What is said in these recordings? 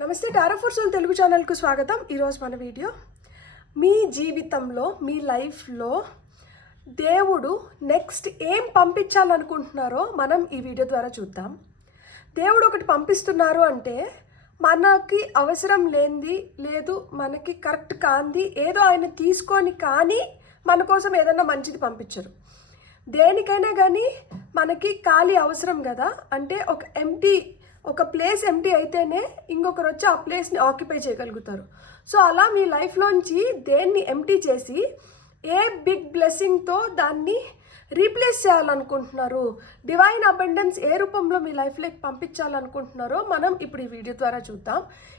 నమస్తే tarot for soul Telugu ఛానల్కు స్వాగతం. ఈరోజు మన వీడియో మీ జీవితంలో మీ లైఫ్లో దేవుడు నెక్స్ట్ ఏం పంపించాలనుకుంటున్నారో మనం ఈ వీడియో ద్వారా చూద్దాం. దేవుడు ఒకటి పంపిస్తున్నారు అంటే మనకి అవసరం లేనిది లేదు, మనకి కరెక్ట్ కాంది ఏదో ఆయన తీసుకొని కానీ మన కోసం ఏదైనా మంచిది పంపించరు. దేనికైనా కానీ మనకి ఖాళీ అవసరం కదా, అంటే ఒక ప్లేస్ ఎంటీ అయితేనే ఇంకొకరు వచ్చి ఆ ప్లేస్ని ఆక్యుపై చేయగలుగుతారు. సో అలా మీ లైఫ్లోంచి దేన్ని ఎంటీ చేసి ఏ బిగ్ బ్లెస్సింగ్తో దాన్ని రీప్లేస్ చేయాలనుకుంటున్నారు, డివైన్ అబండెన్స్ ఏ రూపంలో మీ లైఫ్లోకి పంపించాలనుకుంటున్నారో మనం ఇప్పుడు ఈ వీడియో ద్వారా చూద్దాం.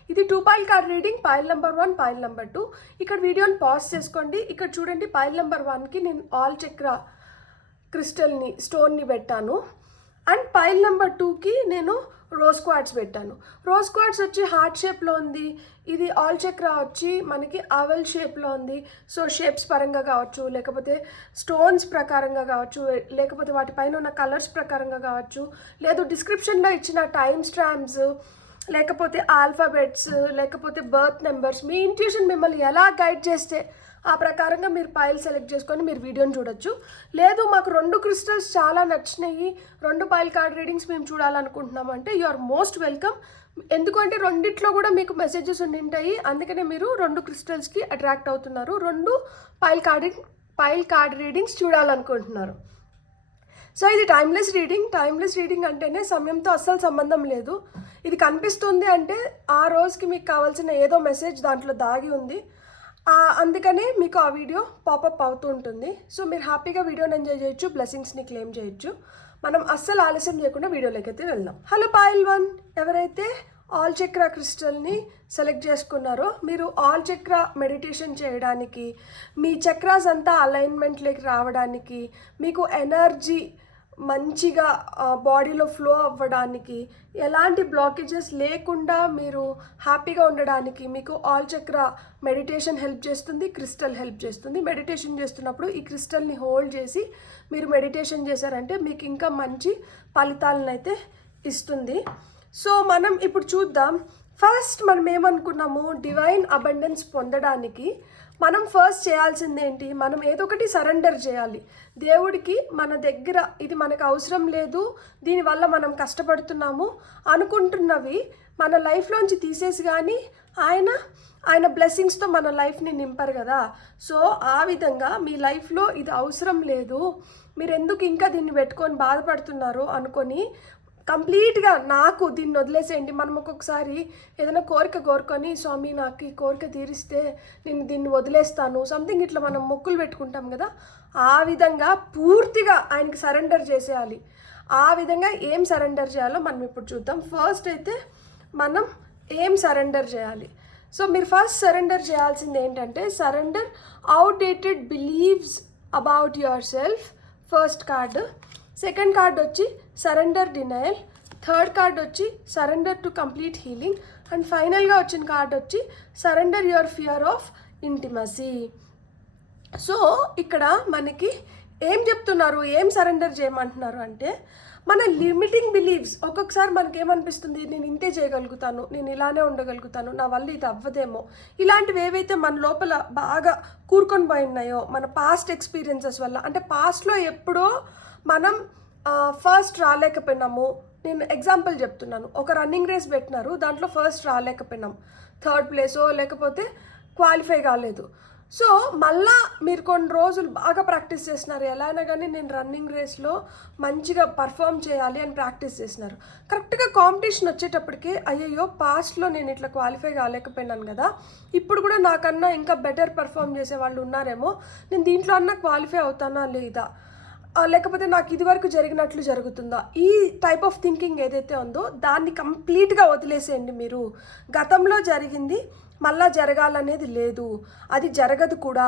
ఇది 2 pile card reading, pile number 1, pile number 2. ఇక్కడ వీడియోని పాజ్ చేసుకోండి. ఇక్కడ చూడండి, పైల్ నెంబర్ 1కి నేను ఆల్ చక్ర క్రిస్టల్ని స్టోన్ని పెట్టాను, అండ్ పైల్ నెంబర్ 2కి నేను రోజ్ క్వార్ట్స్ పెట్టాను. రోజ్ క్వార్ట్స్ వచ్చి హార్ట్ షేప్లో ఉంది, ఇది ఆల్ చక్ర వచ్చి మనకి అవల్ షేప్లో ఉంది. సో షేప్స్ పరంగా కావచ్చు, లేకపోతే స్టోన్స్ ప్రకారంగా కావచ్చు, లేకపోతే వాటిపైన ఉన్న కలర్స్ ప్రకారంగా కావచ్చు, లేదు డిస్క్రిప్షన్లో ఇచ్చిన టైమ్ స్టాంప్స్, లేకపోతే ఆల్ఫాబెట్స్, లేకపోతే బర్త్ నెంబర్స్, మీ ఇంట్యూషన్ మిమ్మల్ని ఎలా గైడ్ చేస్తే ఆ ప్రకారంగా మీరు పైల్ సెలెక్ట్ చేసుకొని మీరు వీడియోని చూడొచ్చు. లేదు మాకు 2 క్రిస్టల్స్ చాలా నచ్చినాయి, 2 పైల్ కార్డ్ రీడింగ్స్ మేము చూడాలనుకుంటున్నామంటే యు ఆర్ మోస్ట్ వెల్కమ్. ఎందుకంటే రెండిట్లో కూడా మీకు మెసేజెస్ ఉండింటాయి, అందుకనే మీరు 2 క్రిస్టల్స్కి అట్రాక్ట్ అవుతున్నారు, 2 పైల్ కార్డ్ రీడింగ్స్ చూడాలనుకుంటున్నారు. సో ఇది టైమ్లెస్ రీడింగ్ అంటేనే సమయంతో అస్సలు సంబంధం లేదు. ఇది కనిపిస్తుంది అంటే ఆ రోజుకి మీకు కావాల్సిన ఏదో మెసేజ్ దాంట్లో దాగి ఉంది, అందుకనే మీకు ఆ వీడియో పాపప్ అవుతూ ఉంటుంది. సో మీరు హ్యాపీగా వీడియోని ఎంజాయ్ చేయొచ్చు, బ్లెస్సింగ్స్ని క్లెయిమ్ చేయొచ్చు. మనం అస్సలు ఆలస్యం చేయకుండా వీడియోలోకి అయితే వెళ్దాం. హలో పైల్ 1, ఎవరైతే ఆల్ చక్ర క్రిస్టల్ని సెలెక్ట్ చేసుకున్నారో మీరు ఆల్ చక్ర మెడిటేషన్ చేయడానికి, మీ చక్రాస్ అంతా అలైన్మెంట్లోకి రావడానికి, మీకు ఎనర్జీ మంచిగా బాడీలో ఫ్లో అవ్వడానికి, ఎలాంటి బ్లాకేజెస్ లేకుండా మీరు హ్యాపీగా ఉండడానికి మీకు ఆల్ చక్ర మెడిటేషన్ హెల్ప్ చేస్తుంది, క్రిస్టల్ హెల్ప్ చేస్తుంది. మెడిటేషన్ చేస్తున్నప్పుడు ఈ క్రిస్టల్ని హోల్డ్ చేసి మీరు మెడిటేషన్ చేశారంటే మీకు ఇంకా మంచి ఫలితాలను అయితే ఇస్తుంది. సో మనం ఇప్పుడు చూద్దాం. ఫస్ట్ మనం ఏమనుకున్నాము, డివైన్ అబండెన్స్ పొందడానికి మనం ఫస్ట్ చేయాల్సింది ఏంటి, మనం ఏదో ఒకటి సరెండర్ చేయాలి దేవుడికి. మన దగ్గర ఇది మనకు అవసరం లేదు, దీనివల్ల మనం కష్టపడుతున్నాము అనుకుంటున్నవి మన లైఫ్లోంచి తీసేసి కానీ ఆయన బ్లెస్సింగ్స్తో మన లైఫ్ని నింపరు కదా. సో ఆ విధంగా మీ లైఫ్లో ఇది అవసరం లేదు, మీరు ఎందుకు ఇంకా దీన్ని పెట్టుకొని బాధపడుతున్నారు అనుకొని కంప్లీట్గా నాకు దీన్ని వదిలేసేయండి. మనం ఒక్కొక్కసారి ఏదైనా కోరుకొని స్వామి నాకు ఈ కోరిక తీరిస్తే నేను దీన్ని వదిలేస్తాను సంథింగ్ ఇట్లా మనం మొక్కులు పెట్టుకుంటాం కదా, ఆ విధంగా పూర్తిగా ఆయనకి సరెండర్ చేసేయాలి. ఆ విధంగా ఏం సరెండర్ చేయాలో మనం ఇప్పుడు చూద్దాం. ఫస్ట్ అయితే మనం ఏం సరెండర్ చేయాలి. సో మీరు ఫస్ట్ సరెండర్ చేయాల్సింది ఏంటంటే surrender outdated believes about your self, first card. Second card వచ్చి సరెండర్ డినయల్, థర్డ్ కార్డ్ వచ్చి surrender to complete healing, and ఫైనల్గా వచ్చిన కార్డ్ వచ్చి surrender your fear of intimacy. So ఇక్కడ మనకి ఏం చెప్తున్నారు, ఏం సరెండర్ చేయమంటున్నారు అంటే మన లిమిటింగ్ బిలీవ్స్. ఒక్కొక్కసారి మనకి ఏమనిపిస్తుంది, నేను ఇంతే చేయగలుగుతాను, నేను ఇలానే ఉండగలుగుతాను, నా వల్ల ఇది అవ్వదేమో, ఇలాంటివి ఏవైతే మన లోపల బాగా కూరుకొని పోయి ఉన్నాయో మన పాస్ట్ ఎక్స్పీరియన్సెస్ వల్ల, అంటే పాస్ట్లో ఎప్పుడో మనం ఫస్ట్ రాలేకపోయినాము. నేను ఎగ్జాంపుల్ చెప్తున్నాను, ఒక రన్నింగ్ రేస్ పెట్టినారు, దాంట్లో ఫస్ట్ రాలేకపోయినాం, థర్డ్ ప్లేసో లేకపోతే క్వాలిఫై కాలేదు. సో మళ్ళా మీరు కొన్ని రోజులు బాగా ప్రాక్టీస్ చేసినారు, ఎలా అయినా కానీ నేను రన్నింగ్ రేస్లో మంచిగా పర్ఫామ్ చేయాలి అని ప్రాక్టీస్ చేసినారు. కరెక్ట్గా కాంపిటీషన్ వచ్చేటప్పటికి అయ్యయ్యో పాస్ట్లో నేను ఇట్లా క్వాలిఫై కాలేకపోయినాను కదా, ఇప్పుడు కూడా నాకన్నా ఇంకా బెటర్ పర్ఫామ్ చేసే వాళ్ళు ఉన్నారేమో, నేను దీంట్లో అన్నా క్వాలిఫై అవుతానా లేదా, లేకపోతే నాకు ఇదివరకు జరిగినట్లు జరుగుతుందా, ఈ టైప్ ఆఫ్ థింకింగ్ ఏదైతే ఉందో దాన్ని కంప్లీట్గా వదిలేసేయండి. మీరు గతంలో జరిగింది మళ్ళా జరగాలనేది లేదు, అది జరగదు కూడా,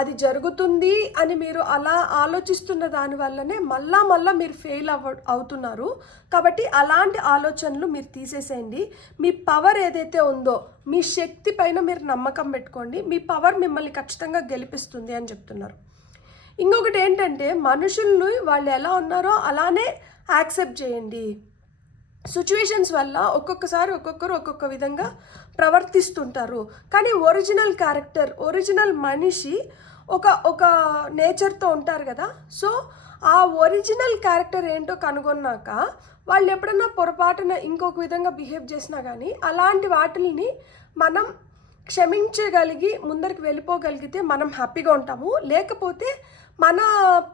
అది జరుగుతుంది అని మీరు అలా ఆలోచిస్తున్న దానివల్లనే మళ్ళా మీరు ఫెయిల్ అవుతున్నారు. కాబట్టి అలాంటి ఆలోచనలు మీరు తీసేసేయండి. మీ పవర్ ఏదైతే ఉందో మీ శక్తి పైన మీరు నమ్మకం పెట్టుకోండి, మీ పవర్ మిమ్మల్ని ఖచ్చితంగా గెలిపిస్తుంది అని చెప్తున్నారు. ఇంకొకటి ఏంటంటే మనుషుల్ని వాళ్ళు ఎలా ఉన్నారో అలానే యాక్సెప్ట్ చేయండి. సిచ్యువేషన్స్ వల్ల ఒక్కొక్కసారి ఒక్కొక్కరు ఒక్కొక్క విధంగా ప్రవర్తిస్తుంటారు. కానీ ఒరిజినల్ క్యారెక్టర్, ఒరిజినల్ మనిషి ఒక నేచర్తో ఉంటారు కదా. సో ఆ ఒరిజినల్ క్యారెక్టర్ ఏంటో కనుగొన్నాక వాళ్ళు ఎప్పుడన్నా పొరపాటున ఇంకొక విధంగా బిహేవ్ చేసినా కానీ అలాంటి వాటిని మనం క్షమించగలిగి ముందరికి వెళ్ళిపోగలిగితే మనం హ్యాపీగా ఉంటాము. లేకపోతే మన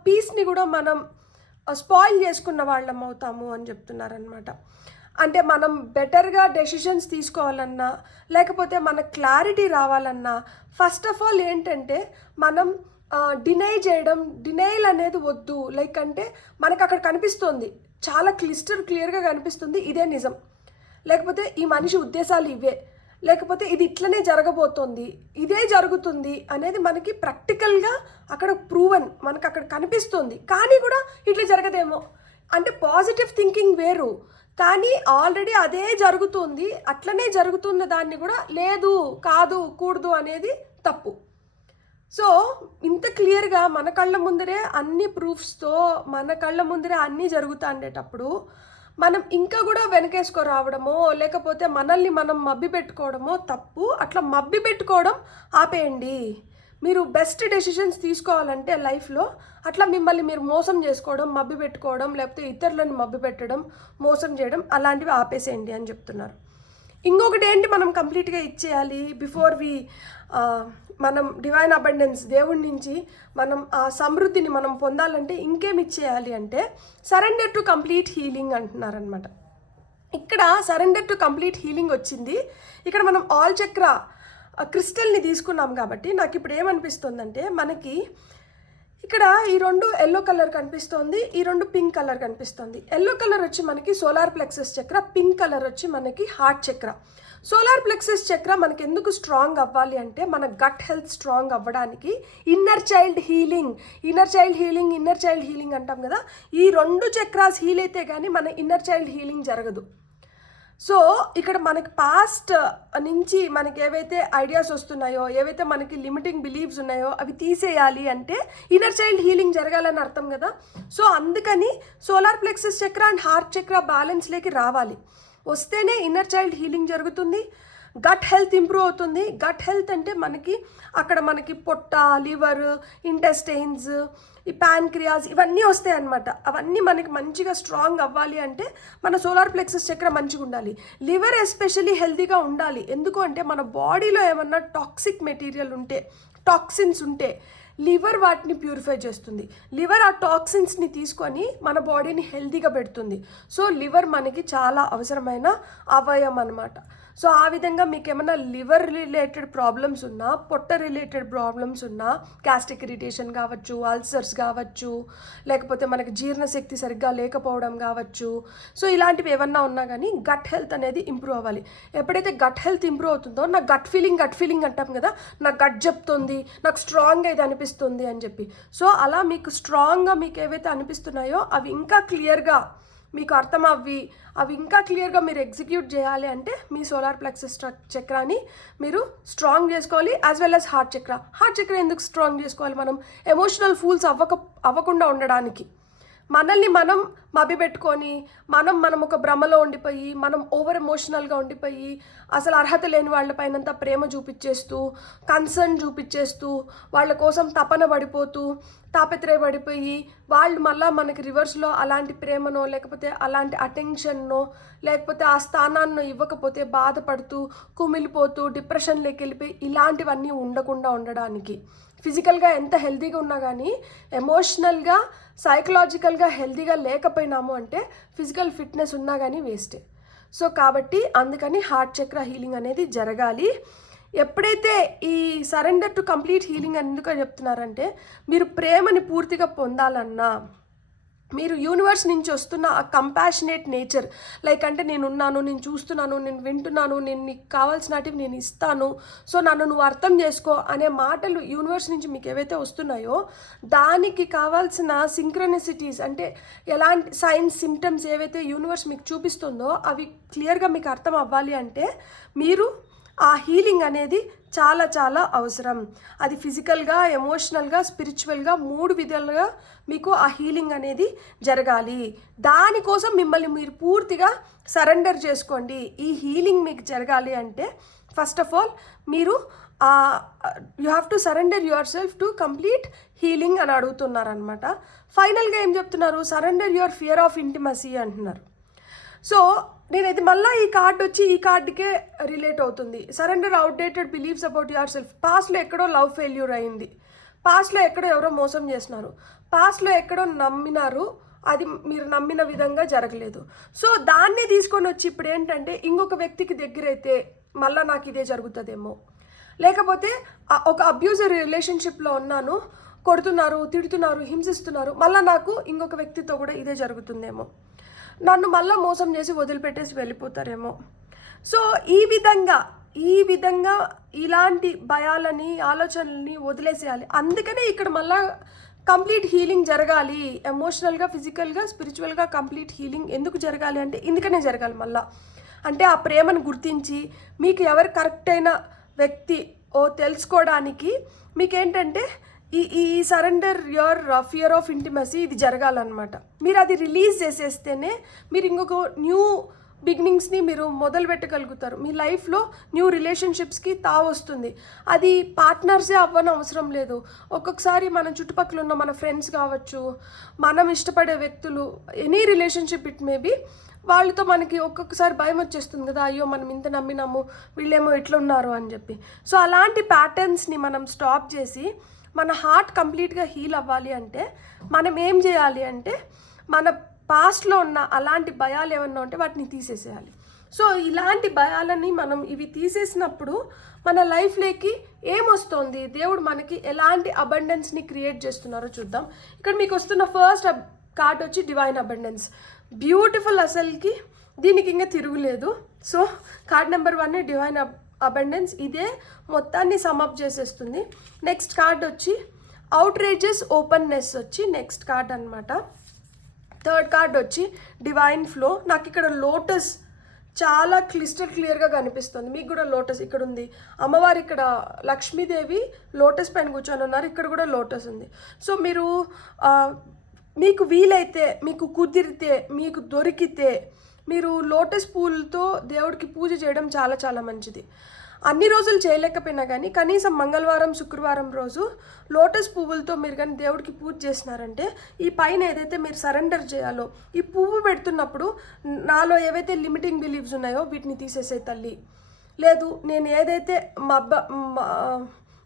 పీస్ని కూడా మనం స్పాయిల్ చేసుకున్న వాళ్ళం అవుతాము అని చెప్తున్నారనమాట. అంటే మనం బెటర్గా డెసిషన్స్ తీసుకోవాలన్నా లేకపోతే మన క్లారిటీ రావాలన్నా ఫస్ట్ ఆఫ్ ఆల్ ఏంటంటే మనం డినైల్ అనేది వద్దు. లైక్ అంటే మనకు అక్కడ కనిపిస్తుంది, చాలా క్లియర్గా కనిపిస్తుంది ఇదే నిజం, లేకపోతే ఈ మనిషి ఉద్దేశాలు ఇవే, లేకపోతే ఇది ఇట్లనే జరగబోతోంది, ఇదే జరుగుతుంది అనేది మనకి ప్రాక్టికల్గా అక్కడ ప్రూవన్ మనకు అక్కడ కనిపిస్తుంది. కానీ కూడా ఇట్లా జరగదేమో అంటే పాజిటివ్ థింకింగ్ వేరు, కానీ ఆల్రెడీ అదే జరుగుతుంది, అట్లనే జరుగుతున్న దాన్ని కూడా లేదు, కాదు, కూడదు అనేది తప్పు. సో ఇంత క్లియర్గా మన కళ్ళ ముందరే అన్ని ప్రూఫ్స్తో మన కళ్ళ ముందరే అన్నీ జరుగుతూ ఉండేటప్పుడు మనం ఇంకా కూడా వెనకేసుకో రావడమో లేకపోతే మనల్ని మనం మబ్బి పెట్టుకోవడమో తప్పు. అట్లా మబ్బి పెట్టుకోవడం ఆపేయండి. మీరు బెస్ట్ డెసిషన్స్ తీసుకోవాలంటే లైఫ్లో అట్లా మిమ్మల్ని మీరు మోసం చేసుకోవడం, మబ్బి పెట్టుకోవడం, లేకపోతే ఇతరులను మబ్బి పెట్టడం, మోసం చేయడం అలాంటివి ఆపేసేయండి అని చెప్తున్నారు. ఇంకొకటి ఏంటి మనం కంప్లీట్గా ఇచ్చేయాలి బిఫోర్ మనం డివైన్ అబండెన్స్ దేవుడి నుంచి మనం ఆ సమృద్ధిని మనం పొందాలంటే ఇంకేమి ఇచ్చేయాలి అంటే సరెండర్ టు కంప్లీట్ హీలింగ్ అంటున్నారనమాట. ఇక్కడ సరెండర్ టు కంప్లీట్ హీలింగ్ వచ్చింది. ఇక్కడ మనం ఆల్ చక్ర క్రిస్టల్ని తీసుకున్నాం కాబట్టి నాకు ఇప్పుడు ఏమనిపిస్తుందంటే మనకి ఇక్కడ ఈ రెండు ఎల్లో కలర్ కనిపిస్తుంది, ఈ రెండు పింక్ కలర్ కనిపిస్తుంది. ఎల్లో కలర్ వచ్చి మనకి సోలార్ ప్లెక్సస్ చక్ర, పింక్ కలర్ వచ్చి మనకి హార్ట్ చక్ర. సోలార్ ప్లెక్సస్ చక్ర మనకి ఎందుకు స్ట్రాంగ్ అవ్వాలి అంటే మన గట్ హెల్త్ స్ట్రాంగ్ అవ్వడానికి ఇన్నర్ చైల్డ్ హీలింగ్ అంటాం కదా. ఈ రెండు చక్రాస్ హీల్ అయితే కానీ మన ఇన్నర్ చైల్డ్ హీలింగ్ జరగదు. సో ఇక్కడ మనకి పాస్ట్ నుంచి మనకి ఏవైతే ఐడియాస్ వస్తున్నాయో, ఏవైతే మనకి లిమిటింగ్ బిలీవ్స్ ఉన్నాయో అవి తీసేయాలి అంటే ఇన్నర్ చైల్డ్ హీలింగ్ జరగాలని అర్థం కదా. సో అందుకని సోలార్ ప్లెక్సస్ చక్ర అండ్ హార్ట్ చక్ర బ్యాలెన్స్లోకి రావాలి. వస్తేనే ఇన్నర్ చైల్డ్ హీలింగ్ జరుగుతుంది, గట్ హెల్త్ ఇంప్రూవ్ అవుతుంది. గట్ హెల్త్ అంటే మనకి అక్కడ మనకి పొట్ట, లివర్, ఇంటెస్టైన్స్, ఈ ప్యాన్క్రియాస్ ఇవన్నీ వస్తాయి అన్నమాట. అవన్నీ మనకి మంచిగా స్ట్రాంగ్ అవ్వాలి అంటే మన సోలార్ ప్లెక్సస్ చక్ర మంచిగా ఉండాలి. లివర్ ఎస్పెషల్లీ హెల్తీగా ఉండాలి. ఎందుకు అంటే మన బాడీలో ఏమన్నా టాక్సిక్ మెటీరియల్ ఉంటే, టాక్సిన్స్ ఉంటే లివర్ వాటిని ప్యూరిఫై చేస్తుంది. లివర్ ఆ టాక్సిన్స్ని తీసుకొని మన బాడీని హెల్తీగా పెడుతుంది. సో లివర్ మనకి చాలా అవసరమైన అవయవం అనమాట. సో ఆ విధంగా మీకు ఏమైనా లివర్ రిలేటెడ్ ప్రాబ్లమ్స్ ఉన్నా, పొట్ట రిలేటెడ్ ప్రాబ్లమ్స్ ఉన్నా, గ్యాస్ట్రిక్ ఇరిటేషన్ కావచ్చు, అల్సర్స్ కావచ్చు, లేకపోతే మనకి జీర్ణశక్తి సరిగ్గా లేకపోవడం కావచ్చు, సో ఇలాంటివి ఏమన్నా ఉన్నా కానీ గట్ హెల్త్ అనేది ఇంప్రూవ్ అవ్వాలి. ఎప్పుడైతే గట్ హెల్త్ ఇంప్రూవ్ అవుతుందో నాకు గట్ ఫీలింగ్ అంటాం కదా, నాకు గట్ చెప్తుంది, నాకు స్ట్రాంగ్గా ఇది అనిపిస్తుంది అని చెప్పి. సో అలా మీకు స్ట్రాంగ్గా మీకు ఏవైతే అనిపిస్తున్నాయో అవి ఇంకా క్లియర్గా మీకు అర్థం అవి ఇంకా క్లియర్గా మీరు ఎగ్జిక్యూట్ చేయాలి అంటే మీ సోలార్ ప్లెక్సస్ చక్రాని మీరు స్ట్రాంగ్ చేసుకోవాలి. యాజ్ వెల్ యాజ్ హార్ట్ చక్ర ఎందుకు స్ట్రాంగ్ చేసుకోవాలి? మనం ఎమోషనల్ ఫూల్స్ అవ్వకుండా ఉండడానికి. మనల్ని మనం మభ్యపెట్టుకొని మనం ఒక భ్రమలో ఉండిపోయి మనం ఓవర్ ఎమోషనల్గా ఉండిపోయి అసలు అర్హత లేని వాళ్ళపైనంతా ప్రేమ చూపించేస్తూ, కన్సర్న్ చూపించేస్తూ, వాళ్ళ కోసం తపన పడిపోతూ, తాపత్రయపడిపోయి వాళ్ళు మళ్ళీ మనకి రివర్స్లో అలాంటి ప్రేమనో లేకపోతే అలాంటి అటెన్షన్నో లేకపోతే ఆ స్థానాన్ని ఇవ్వకపోతే బాధపడుతూ, కుమిలిపోతూ, డిప్రెషన్లోకి వెళ్ళిపోయి ఇలాంటివన్నీ ఉండకుండా ఉండడానికి ఫిజికల్గా ఎంత హెల్తీగా ఉన్నా కానీ ఎమోషనల్గా, సైకలాజికల్గా హెల్తీగా లేకపోయినాము అంటే ఫిజికల్ ఫిట్నెస్ ఉన్నా కానీ వేస్టే. సో కాబట్టి అందుకని హార్ట్ చక్ర హీలింగ్ అనేది జరగాలి. ఎప్పుడైతే ఈ సరెండర్ టు కంప్లీట్ హీలింగ్ అని ఎందుకు చెప్తున్నారంటే మీరు ప్రేమని పూర్తిగా పొందాలన్నా, మీరు యూనివర్స్ నుంచి వస్తున్న ఆ కంపాషనేట్ నేచర్, లైక్ అంటే నేనున్నాను, నేను చూస్తున్నాను, నేను వింటున్నాను, నేను నీకు కావాల్సినటివి నేను ఇస్తాను, సో నన్ను నువ్వు అర్థం చేసుకో అనే మాటలు యూనివర్స్ నుంచి మీకు ఏవైతే వస్తున్నాయో దానికి కావాల్సిన సింక్రనిసిటీస్ అంటే ఎలాంటి సైన్స్, సిమ్టమ్స్ ఏవైతే యూనివర్స్ మీకు చూపిస్తుందో అవి క్లియర్గా మీకు అర్థం అవ్వాలి అంటే మీరు ఆ హీలింగ్ అనేది చాలా చాలా అవసరం. అది ఫిజికల్గా, ఎమోషనల్గా, స్పిరిచువల్గా 3 విధాలుగా మీకు ఆ హీలింగ్ అనేది జరగాలి. దానికోసం మిమ్మల్ని మీరు పూర్తిగా సరెండర్ చేసుకోండి. ఈ హీలింగ్ మీకు జరగాలి అంటే ఫస్ట్ ఆఫ్ ఆల్ మీరు you have to surrender your self to complete healing అని అడుగుతున్నారనమాట. ఫైనల్గా ఏం చెప్తున్నారు? Surrender your fear of intimacy అంటున్నారు. సో నేనైతే మళ్ళీ ఈ కార్డ్ వచ్చి ఈ కార్డుకే రిలేట్ అవుతుంది. Surrender outdated believes about your self. పాస్ట్లో ఎక్కడో లవ్ ఫెయిల్యూర్ అయింది, పాస్ట్లో ఎక్కడో ఎవరో మోసం చేసినారు, పాస్ట్లో ఎక్కడో నమ్మినారు, అది మీరు నమ్మిన విధంగా జరగలేదు. సో దాన్నే తీసుకొని వచ్చి ఇప్పుడు ఏంటంటే ఇంకొక వ్యక్తికి దగ్గరైతే మళ్ళీ నాకు ఇదే జరుగుతుందేమో, లేకపోతే ఒక అబ్యూజివ్ రిలేషన్షిప్లో ఉన్నాను, కొడుతున్నారు, తిడుతున్నారు, హింసిస్తున్నారు, మళ్ళీ నాకు ఇంకొక వ్యక్తితో కూడా ఇదే జరుగుతుందేమో, నన్ను మళ్ళీ మోసం చేసి వదిలిపెట్టేసి వెళ్ళిపోతారేమో. సో ఈ విధంగా ఇలాంటి భయాలని, ఆలోచనల్ని వదిలేసేయాలి. అందుకనే ఇక్కడ మళ్ళీ కంప్లీట్ హీలింగ్ జరగాలి. ఎమోషనల్గా, ఫిజికల్గా, స్పిరిచువల్గా కంప్లీట్ హీలింగ్ ఎందుకు జరగాలి అంటే ఇందుకనే జరగాలి మళ్ళీ. అంటే ఆ ప్రేమను గుర్తించి మీకు ఎవరు కరెక్ట్ అయిన వ్యక్తి తెలుసుకోవడానికి మీకేంటంటే ఈ surrender your fear of intimacy ఇది జరగాలన్నమాట. మీరు అది రిలీజ్ చేసేస్తేనే మీరు ఇంకొక న్యూ బిగినింగ్స్ని మీరు మొదలు పెట్టగలుగుతారు. మీ లైఫ్లో న్యూ రిలేషన్షిప్స్కి వస్తుంది. అది పార్ట్నర్సే అవ్వని అవసరం లేదు. ఒక్కొక్కసారి మన చుట్టుపక్కల ఉన్న మన ఫ్రెండ్స్ కావచ్చు, మనం ఇష్టపడే వ్యక్తులు, ఎనీ రిలేషన్షిప్ ఇట్ మేబీ, వాళ్ళతో మనకి ఒక్కొక్కసారి భయం వచ్చేస్తుంది కదా, అయ్యో మనం ఇంత నమ్మినాము, వీళ్ళేమో ఇట్లా ఉన్నారు అని చెప్పి. సో అలాంటి ప్యాటర్న్స్ని మనం స్టాప్ చేసి మన హార్ట్ కంప్లీట్గా హీల్ అవ్వాలి అంటే మనం ఏం చేయాలి అంటే మన పాస్ట్లో ఉన్న అలాంటి భయాలు ఏమన్నా ఉంటే వాటిని తీసేసేయాలి. సో ఇలాంటి భయాలని మనం ఇవి తీసేసినప్పుడు మన లైఫ్లోకి ఏమొస్తుంది, దేవుడు మనకి ఎలాంటి అబండెన్స్ని క్రియేట్ చేస్తున్నారో చూద్దాం. ఇక్కడ మీకు వస్తున్న ఫస్ట్ కార్డ్ వచ్చి డివైన్ అబండెన్స్. బ్యూటిఫుల్, అసలుకి దీనికి ఇంకా తిరుగులేదు. So card number 1 divine abundance, ఇదే మొత్తాన్ని సమ్అప్ చేసేస్తుంది. నెక్స్ట్ కార్డ్ వచ్చి అవుట్రేజెస్ ఓపెన్నెస్ వచ్చి నెక్స్ట్ కార్డ్ అనమాట. థర్డ్ కార్డ్ వచ్చి డివైన్ ఫ్లో. నాకు ఇక్కడ లోటస్ చాలా క్లియర్గా కనిపిస్తుంది. మీకు కూడా లోటస్ ఇక్కడ ఉంది. అమ్మవారు ఇక్కడ లక్ష్మీదేవి లోటస్ పైన కూర్చొని ఉన్నారు, ఇక్కడ కూడా లోటస్ ఉంది. సో మీరు మీకు వీలైతే, మీకు కుదిరితే, మీకు దొరికితే మీరు లోటస్ పూలతో దేవుడికి పూజ చేయడం చాలా చాలా మంచిది. అన్ని రోజులు చేయలేకపోయినా కానీ కనీసం మంగళవారం, శుక్రవారం రోజు లోటస్ పువ్వులతో మీరు కానీ దేవుడికి పూజ చేసినారంటే ఈ పైన ఏదైతే మీరు సరెండర్ చేయాలో, ఈ పువ్వు పెడుతున్నప్పుడు నాలో ఏవైతే లిమిటింగ్ బిలీఫ్స్ ఉన్నాయో వీటిని తీసేసే తల్లి, లేదు నేను ఏదైతే